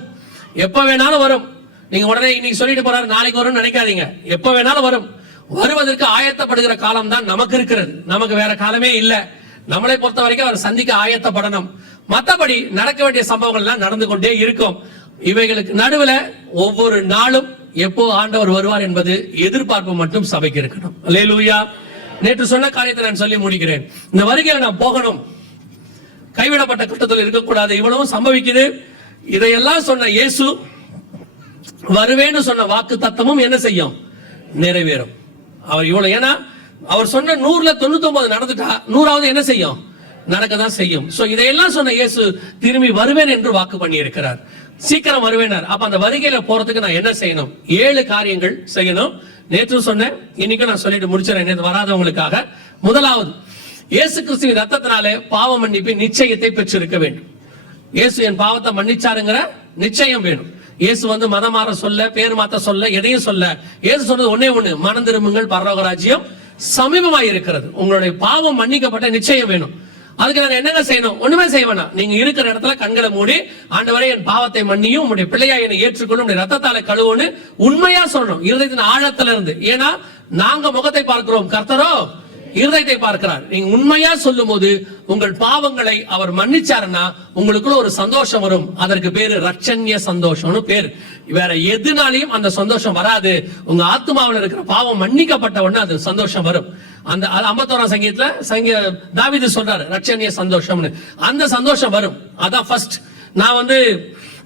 எப்ப வேணாலும் வரும். நீங்க உடனே இன்னைக்கு சொல்லிட்டு போறாரு நாளைக்கு வரும்னு நினைக்காதீங்க, எப்ப வேணாலும் வரும். வருவதற்கு ஆயத்தப்படுகிற காலம் தான் நமக்கு இருக்கிறது, நமக்கு வேற காலமே இல்ல. நம்மளை பொறுத்த வரைக்கும் அவர் சந்திக்க ஆயத்தப்படணும். மற்றபடி நடக்க வேண்டிய சம்பவங்கள் எல்லாம் நடந்து கொண்டே இருக்கும். இவைகளுக்கு நடுவுல ஒவ்வொரு நாளும் எப்போ ஆண்டவர் வருவார் என்பது எதிர்பார்ப்பு மட்டும் சபைக்கு இருக்கணும். அல்லேலூயா. நேற்று சொன்ன காரியத்தை நான் சொல்லி முடிக்கிறேன். இந்த வருகையில நான் போகணும், கைவிடப்பட்ட கட்டத்தில் இருக்கக்கூடாது, இவ்வளவும் சம்பவிக்குது. இதையெல்லாம் சொன்ன இயேசு வருவேன்னு சொன்ன வாக்கு தத்தமும் என்ன செய்யும், நிறைவேறும். அவர் இவ்வளவு, ஏன்னா அவர் சொன்ன 100ல 99 நடந்துட்டா 100வது என்ன செய்யும், நடக்கதான் செய்யும். சோ இதையெல்லாம் சொன்ன இயேசு திரும்பி வருவேன் என்று வாக்கு பண்ணி இருக்கிறார். சீக்கிரம் வருவேனார். அப்ப அந்த வருகையில போறதுக்கு நான் என்ன செய்யணும்? 7 காரியங்கள் செய்யணும். நேற்று சொன்னேன், இன்னைக்கு நான் சொல்லிட்டு முடிச்சிடறேன் நேற்று வராதவங்களுக்காக. முதலாவது, இயேசு கிறிஸ்துவின் ரத்தத்தினாலே பாவ மன்னிப்பின் நிச்சயத்தை பெற்றிருக்க வேண்டும். இயேசு என் பாவத்தை மன்னிச்சாருங்கிற நிச்சயம் வேணும். இயேசு வந்து மதம் மாற சொல்ல, பேர் மாத்த சொல்ல, எதையும் சொல்ல. இயேசு சொன்னது ஒன்னே ஒண்ணு, மனம் திரும்புங்கள், பரலோக ராஜ்யம் சமீபமாய் இருக்கிறது. உங்களுடைய பாவம் மன்னிக்கப்பட்ட நிச்சயம் வேணும். அதுக்கு நாங்க என்னங்க செய்யணும்? ஒண்ணுமே செய்ய வேணாம். நீங்க இருக்கிற இடத்துல கண்களை மூடி, ஆண்டவரே என் பாவத்தை மன்னியும், உங்களுடைய பிள்ளையா என்னை ஏற்றுக்கொள்ளும், உங்களுடைய ரத்தத்தால கழுவுன்னு உண்மையா சொல்லணும், இருதயத்தின் ஆழத்துல இருந்து. ஏன்னா நாங்க முகத்தை பார்க்கிறோம், கர்த்தரோ இருதயத்தை பார்க்கிறார். நீங்க உண்மையா சொல்லும் போது உங்கள் பாவங்களை அவர் மன்னிச்சாருன்னா உங்களுக்குள்ள ஒரு சந்தோஷம் வரும். அதற்கு பேரு ரட்சண்ய சந்தோஷம்னு பேர். வேற எதுனாலையும் அந்த சந்தோஷம் வராது. உங்க ஆத்மாவில் இருக்கிற பாவம் மன்னிக்கப்பட்ட உடனே அது சந்தோஷம் வரும். அந்த 51ஆம் சங்கீதத்துல தாவீது சொல்றாரு ரட்சண்ய சந்தோஷம்னு. அந்த சந்தோஷம் வரும். அதான் ஃபர்ஸ்ட். நான் வந்து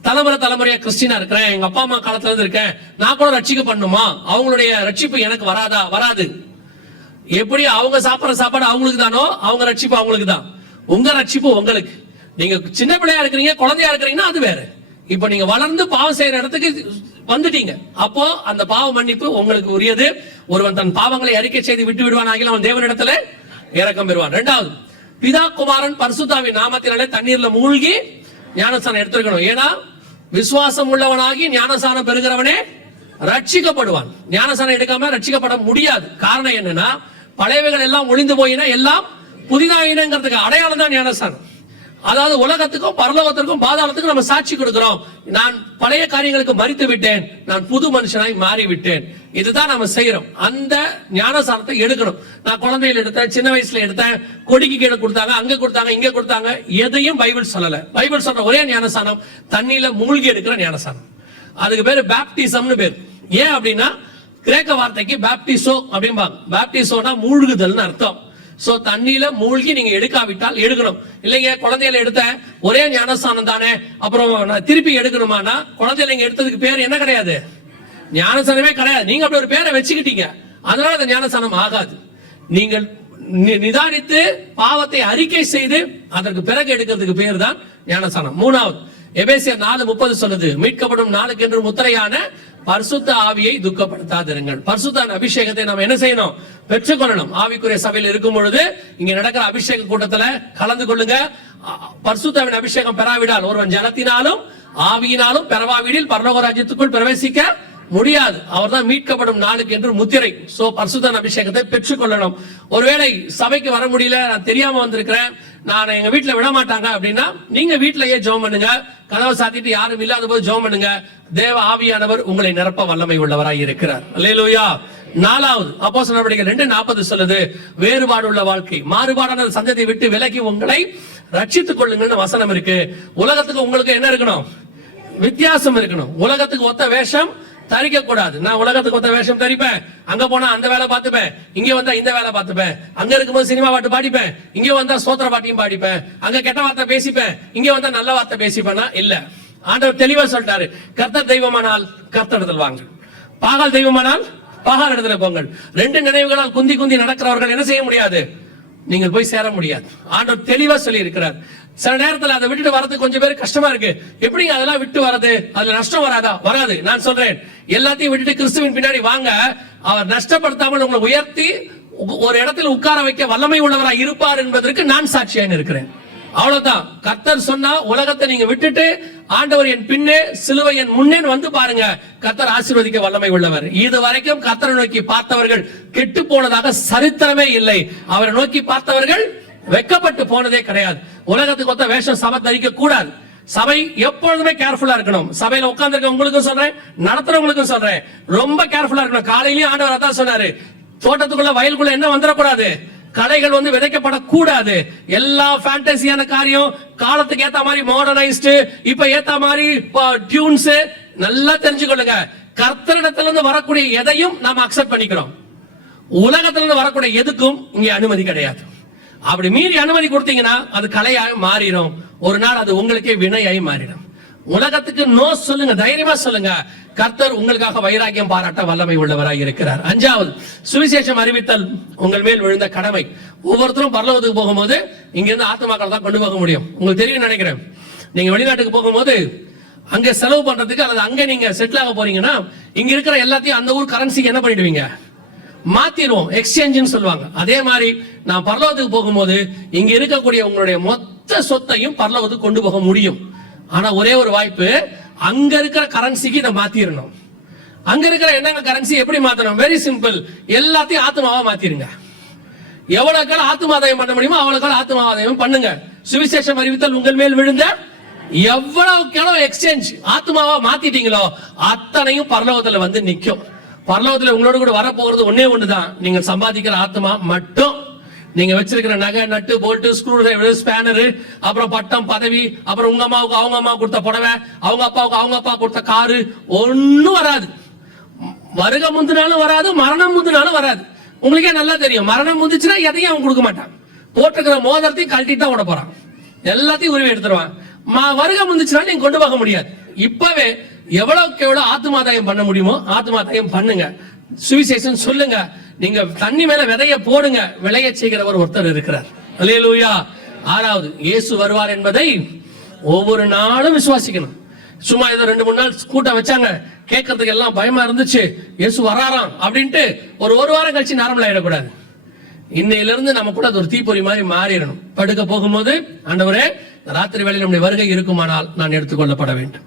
தலைமுறையா கிறிஸ்டினா இருக்கிறேன், எங்க அப்பா அம்மா காலத்துல இருந்து இருக்கேன், நான் கூட ரட்சிக்க பண்ணுமா? அவங்களுடைய ரட்சிப்பு எனக்கு வராது. எப்படி அவங்க சாப்பிடுற சாப்பாடு அவங்களுக்கு தானோ, அவங்க ரட்சிப்பு அவங்களுக்கு தான். உங்க ரட்சிப்பு உங்களுக்கு. நீங்க சின்ன பிள்ளையா இருக்கிறீங்க, குழந்தையா இருக்கிறீங்கன்னா அது வேற. இப்ப நீங்க வளர்ந்து பாவம் செய்யற இடத்துக்கு வந்துட்டீங்க. அப்போ அந்த பாவ மன்னிப்பு உங்களுக்கு உரியது. ஒருவன் தன் பாவங்களை அறிக்கை செய்து விட்டு விடுவான் ஆகிய அவன் தேவனிடத்துல இரக்கம் பெறுவான். இரண்டாவது, பிதா குமாரன் பரிசுத்தாவின் நாமத்தினாலே தண்ணீர்ல மூழ்கி ஞானஸ்தானம் எடுத்துக்கணும். ஏன்னா விசுவாசம் உள்ளவனாகி ஞானஸ்தானம் பெறுகிறவனே ரட்சிக்கப்படுவான். ஞானஸ்தானம் எடுக்காம ரட்சிக்கப்பட முடியாது. காரணம் என்னன்னா, பழையவைகள் எல்லாம் ஒளிந்து போயினா எல்லாம் புதிதாயினங்கிறதுக்கு அடையாளம் தான் ஞானஸ்தானம். அதாவது உலகத்துக்கும் பரலோகத்திற்கும் பாதாளத்துக்கும் நம்ம சாட்சி கொடுக்கிறோம். நான் பழைய காரியங்களுக்கு மரித்து விட்டேன், நான் புது மனுஷனாய் மாறி விட்டேன். இதுதான் நம்ம செய்யறோம். அந்த ஞானஸ்தானத்தை எடுக்கணும். நான் குழந்தையில எடுத்தேன், சின்ன வயசுல எடுத்தேன், கொடிக்கு கீழே கொடுத்தாங்க, அங்க கொடுத்தாங்க, இங்க கொடுத்தாங்க, எதையும் பைபிள் சொல்லல. பைபிள் சொல்ற ஒரே ஞானஸ்தானம் தண்ணியில மூழ்கி எடுக்கிற ஞானஸ்தானம். அதுக்கு பேரு பேப்டிசம்னு பேரு. ஏன் அப்படின்னா கிரேக்க வார்த்தைக்கு பேப்டிசோ அப்படிம்பாங்க. பேப்டிசோனா மூழ்குதல்னு அர்த்தம். சோ தண்ணியில மூழ்கி நீங்க எடுக்காவிட்டால் எடுக்கணும். இல்லைங்க குழந்தையில எடுத்த ஒரே ஞானஸ்தானம் தானே, அப்புறம் நான் திருப்பி எடுக்கணுமானா, குழந்தையில நீங்க எடுத்ததுக்கு பேர் என்ன கிடையாது, ஞானஸ்தானமே கிடையாது. நீங்க அப்படி ஒரு பேரை வச்சுக்கிட்டீங்க, அதனால அந்த ஞானஸ்தானம் ஆகாது. நீங்கள் நிதானித்து பாவத்தை அறிக்கை செய்து அதற்கு பிறகு எடுக்கிறதுக்கு பேர் தான் ஞானஸ்தானம். மூணாவது, எபேசியர் 4:30 சொல்லுது, மீட்கப்படும் நாளுக்கு என்று முத்திரையான பரிசுத்த ஆவியை துக்கப்படுத்தாதிருங்கள். பரிசுத்த அபிஷேகத்தை நாம் என்ன செய்யணும், பெற்றுக்கொள்ளணும். ஆவிக்குரிய சபையில் இருக்கும் பொழுது இங்க நடக்கிற அபிஷேக கூட்டத்துல கலந்து கொள்ளுங்க. பரிசுத்தாவின் அபிஷேகம் பெறாவிடால் ஒருவன் ஜலத்தினாலும் ஆவியினாலும் பெறவாவிடில் பரலோக ராஜ்யத்துக்குள் பிரவேசிக்க முடியாது. அவர் தான் மீட்கப்படும் நாளுக்கு என்று முத்திரை. சோ பரிசுத்த அபிஷேகத்தை பெற்றுக்கொள்ளணும். ஒருவேளை சபைக்கு வர முடியல, நான் தெரியாம வந்திருக்கிறேன், நான் எங்க வீட்டுல விட மாட்டாங்க அப்படின்னா, நீங்க வீட்டிலேயே ஜெபம் பண்ணுங்க. கதவை சாத்திட்டு யாரும் இல்லாத போது ஜெபம் பண்ணுங்க. தேவ ஆவியானவர் உங்களை நிரப்ப வல்லமை உள்ளவராய் இருக்கிறார். அல்லேலூயா. நாலாவது, அப்போஸ்தலர் நடவடிக்கைகள் 2:40 சொல்லுது, வேறுபாடு உள்ள வாழ்க்கை, மாறுபாடான சந்ததியை விட்டு விலகி உங்களை ரட்சித்துக் கொள்ளுங்கன்னு வசனம் இருக்கு. உலகத்துக்கு உங்களுக்கு என்ன இருக்கணும், வித்தியாசம் இருக்கணும். உலகத்துக்கு ஒத்த வேஷம் தரிக்க கூடாது. நான் உலகத்துக்கு ஒத்த வேஷம் தரிப்பேன், அங்க போனா அந்த வேலை பார்த்துப்பேன், இங்க வந்தா இந்த வேலை பார்த்துப்பேன், அங்க இருக்கும்போது சினிமா பாட்டு பாடிப்பேன், இங்க வந்தா சோத்திர பாட்டியும் பாடிப்பேன், அங்க கெட்ட வார்த்தை பேசிப்பேன், இங்க வந்தா நல்ல வார்த்தை பேசிப்பேனா இல்ல. ஆண்டவர் தெளிவா சொல்லிட்டாரு, கர்த்தர் தெய்வமானால் கர்த்தரிடத்தில் வாங்க, பாகால் தெய்வமானால் பாகால் இடத்துல போங்கள். ரெண்டு நினைவுகளால் குந்தி குந்தி நடக்கிறவர்கள் என்ன செய்ய முடியாது, நீங்கள் போய் சேர முடியாது. ஆண்டவர் தெளிவா சொல்லி இருக்கிறார். சில நேரத்துல அதை விட்டுட்டு வரது கொஞ்சம் பேருக்கு கஷ்டமா இருக்கு. எப்படிங்க அதெல்லாம் விட்டு வரது, அதுல நஷ்டம் வராதா? வராது. நான் சொல்றேன், எல்லாத்தையும் விட்டுட்டு கிறிஸ்துவின் பின்னாடி வாங்க. அவர் நஷ்டப்படுத்தாமல் உங்களை உயர்த்தி ஒரு இடத்துல உட்கார வைக்க வல்லமை உள்ளவராய் இருப்பார் என்பதற்கு நான் சாட்சியாக இருக்கிறேன். அவ்வளவுதான். கர்த்தர் சொன்னா உலகத்தை நீங்க விட்டுட்டு ஆண்டவர் என் பின்னே சிலுவை என் முன்னே வந்து பாருங்க, கர்த்தர் ஆசீர்வதிக்க வல்லமை உள்ளவர். இது வரைக்கும் கர்த்தரை நோக்கி பார்த்தவர்கள் கெட்டு போனதாக சரித்திரமே இல்லை. அவரை நோக்கி பார்த்தவர்கள் வெக்கப்பட்டு போனதே கிடையாது. உலகத்துக்கு ஒத்த வேஷம் சபை தரிக்க கூடாது. சபை எப்பொழுதுமே கேர்ஃபுல்லா இருக்கணும். சபையில உட்கார்ந்து இருக்க உங்களுக்கும் சொல்றேன், நடத்துறவங்களுக்கும் சொல்றேன், ரொம்ப கேர்ஃபுல்லா இருக்கணும். காலையிலயும் ஆண்டவர் அதான் சொன்னாரு, தோட்டத்துக்குள்ள வயலுக்குள்ள என்ன வந்துடக்கூடாது, கலைகள் வந்து விதைக்கப்படக்கூடாது. எல்லா ஃபேண்டசியான காரியம், காலத்துக்கு ஏத்த மாதிரி மாடர்னைஸ்டு, இப்ப ஏத்த மாதிரி டியூன்ஸ், நல்லா தெரிஞ்சுக்கொள்ளுங்க. கர்த்தரிடத்துல இருந்து வரக்கூடிய எதையும் நாம அக்செப்ட் பண்ணிக்கிறோம். உலகத்துல இருந்து வரக்கூடிய எதுக்கும் இங்க அனுமதி கிடையாது. அப்படி மீறி அனுமதி கொடுத்தீங்கன்னா அது கலையாய் மாறிடும். ஒரு நாள் அது உங்களுக்கே வினையாய் மாறிடும். உலகத்துக்கு நோ சொல்லுங்க, தைரியமா சொல்லுங்க. கர்த்தர் உங்களுக்காக வைராக்கியம் பாராட்ட வல்லமை உள்ளவராய் இருக்கிறார். அஞ்சாவது, சுவிசேஷம் அறிவித்தல் உங்கள் மேல் விழுந்த கடமை. ஒவ்வொருத்தரும் பரலோகத்துக்கு போகும்போது இங்க இருந்து ஆத்துமாக்கள் தான் கொண்டு போக முடியும். உங்களுக்கு தெரியும் நினைக்கிறேன், நீங்க வெளிநாட்டுக்கு போகும்போது அங்க செலவு பண்றதுக்கு அல்லது அங்க நீங்க செட்டில் ஆக போறீங்கன்னா, இங்க இருக்கிற எல்லாத்தையும் அந்த ஊர் கரன்சிக்கு என்ன பண்ணிடுவீங்க, மாத்திடுவோம், எக்ஸ்சேஞ்சுன்னு சொல்லுவாங்க. அதே மாதிரி நான் பரலோகத்துக்கு போகும்போது இங்க இருக்கக்கூடிய உங்களுடைய மொத்த சொத்தையும் பரலோகத்துக்கு கொண்டு போக முடியும். ஆனா ஒரே ஒரு வாய்ப்பு, அங்க இருக்கிற கரன்சிக்கு இதை மாத்திரணும். அங்க இருக்கிற என்னங்க கரன்சி எப்படி மாத்தணும், வெரி சிம்பிள், எல்லாத்தையும் ஆத்மாவா மாத்திருங்க. எவ்வளவு ஆத்மாதாயம் பண்ண முடியுமோ அவ்வளவு ஆத்மாதாயம் பண்ணுங்க. சுவிசேஷம் அறிவித்தல் உங்கள் மேல் விழுந்த எவ்வளவு எக்ஸ்சேஞ்ச் ஆத்மாவா மாத்திட்டீங்களோ அத்தனையும் பரலோகத்துல வந்து நிக்கும். பரலோகத்துல உங்களோட கூட வரப்போறது ஒன்னே ஒண்ணுதான், நீங்க சம்பாதிக்கிற ஆத்மா மட்டும். நீங்க வச்சிருக்கிற நகை நட்டு போல்ட் ஸ்க்ரூ டிரைவர் ஸ்பேனர், அப்புறம் பட்டம் பதவி, அப்புறம் உங்க அம்மாவுக்கு அவங்க அம்மா கொடுத்த புடவை, அவங்க அப்பாவுக்கு அவங்க அப்பா கொடுத்த காரு, ஒன்னும் வராது. வருகை முந்தினாலும் வராது, மரணம் முந்தினாலும் வராது. உங்களுக்கே நல்லா தெரியும், மரணம் முந்திச்சுன்னா எதையும் அவன் கொடுக்க மாட்டான். போட்டுக்கிற மோதிரத்தையும் கழட்டிட்டு தான் விட போறான், எல்லாத்தையும் உருவி எடுத்துருவான். வருகை முந்திச்சுனா நீங்க கொண்டு போக முடியாது. இப்பவே எவ்வளவுக்கு எவ்வளவு ஆத்மாதாயம் பண்ண முடியுமோ ஆத்மாதாயம் பண்ணுங்க. சுவிசேஷம் சொல்லுங்க. நீங்க தண்ணி மேல விதைய போடுங்க, விளைய செய்கிறவர் ஒருத்தர் இருக்கிறார். அல்லேலூயா. ஆறாவது, இயேசு வருவார் என்பதை ஒவ்வொரு நாளும் விசுவாசிக்கணும். சும்மா ஏதோ 2-3 நாள் கூட்டம் வச்சாங்க, கேட்கறதுக்கு எல்லாம் பயமா இருந்துச்சு, இயேசு வராராம் அப்படின்ட்டு ஒரு வாரம் கழிச்சு நார்மல் ஆயிடக்கூடாது. இன்னையிலிருந்து நம்ம கூட அது ஒரு தீப்பொறி மாதிரி மாறிடணும். படுக்க போகும்போது, ஆண்டவரே ராத்திரி வேளையில் நம்முடைய வருகை இருக்குமானால் நான் எடுத்துக்கொள்ளப்பட வேண்டும்.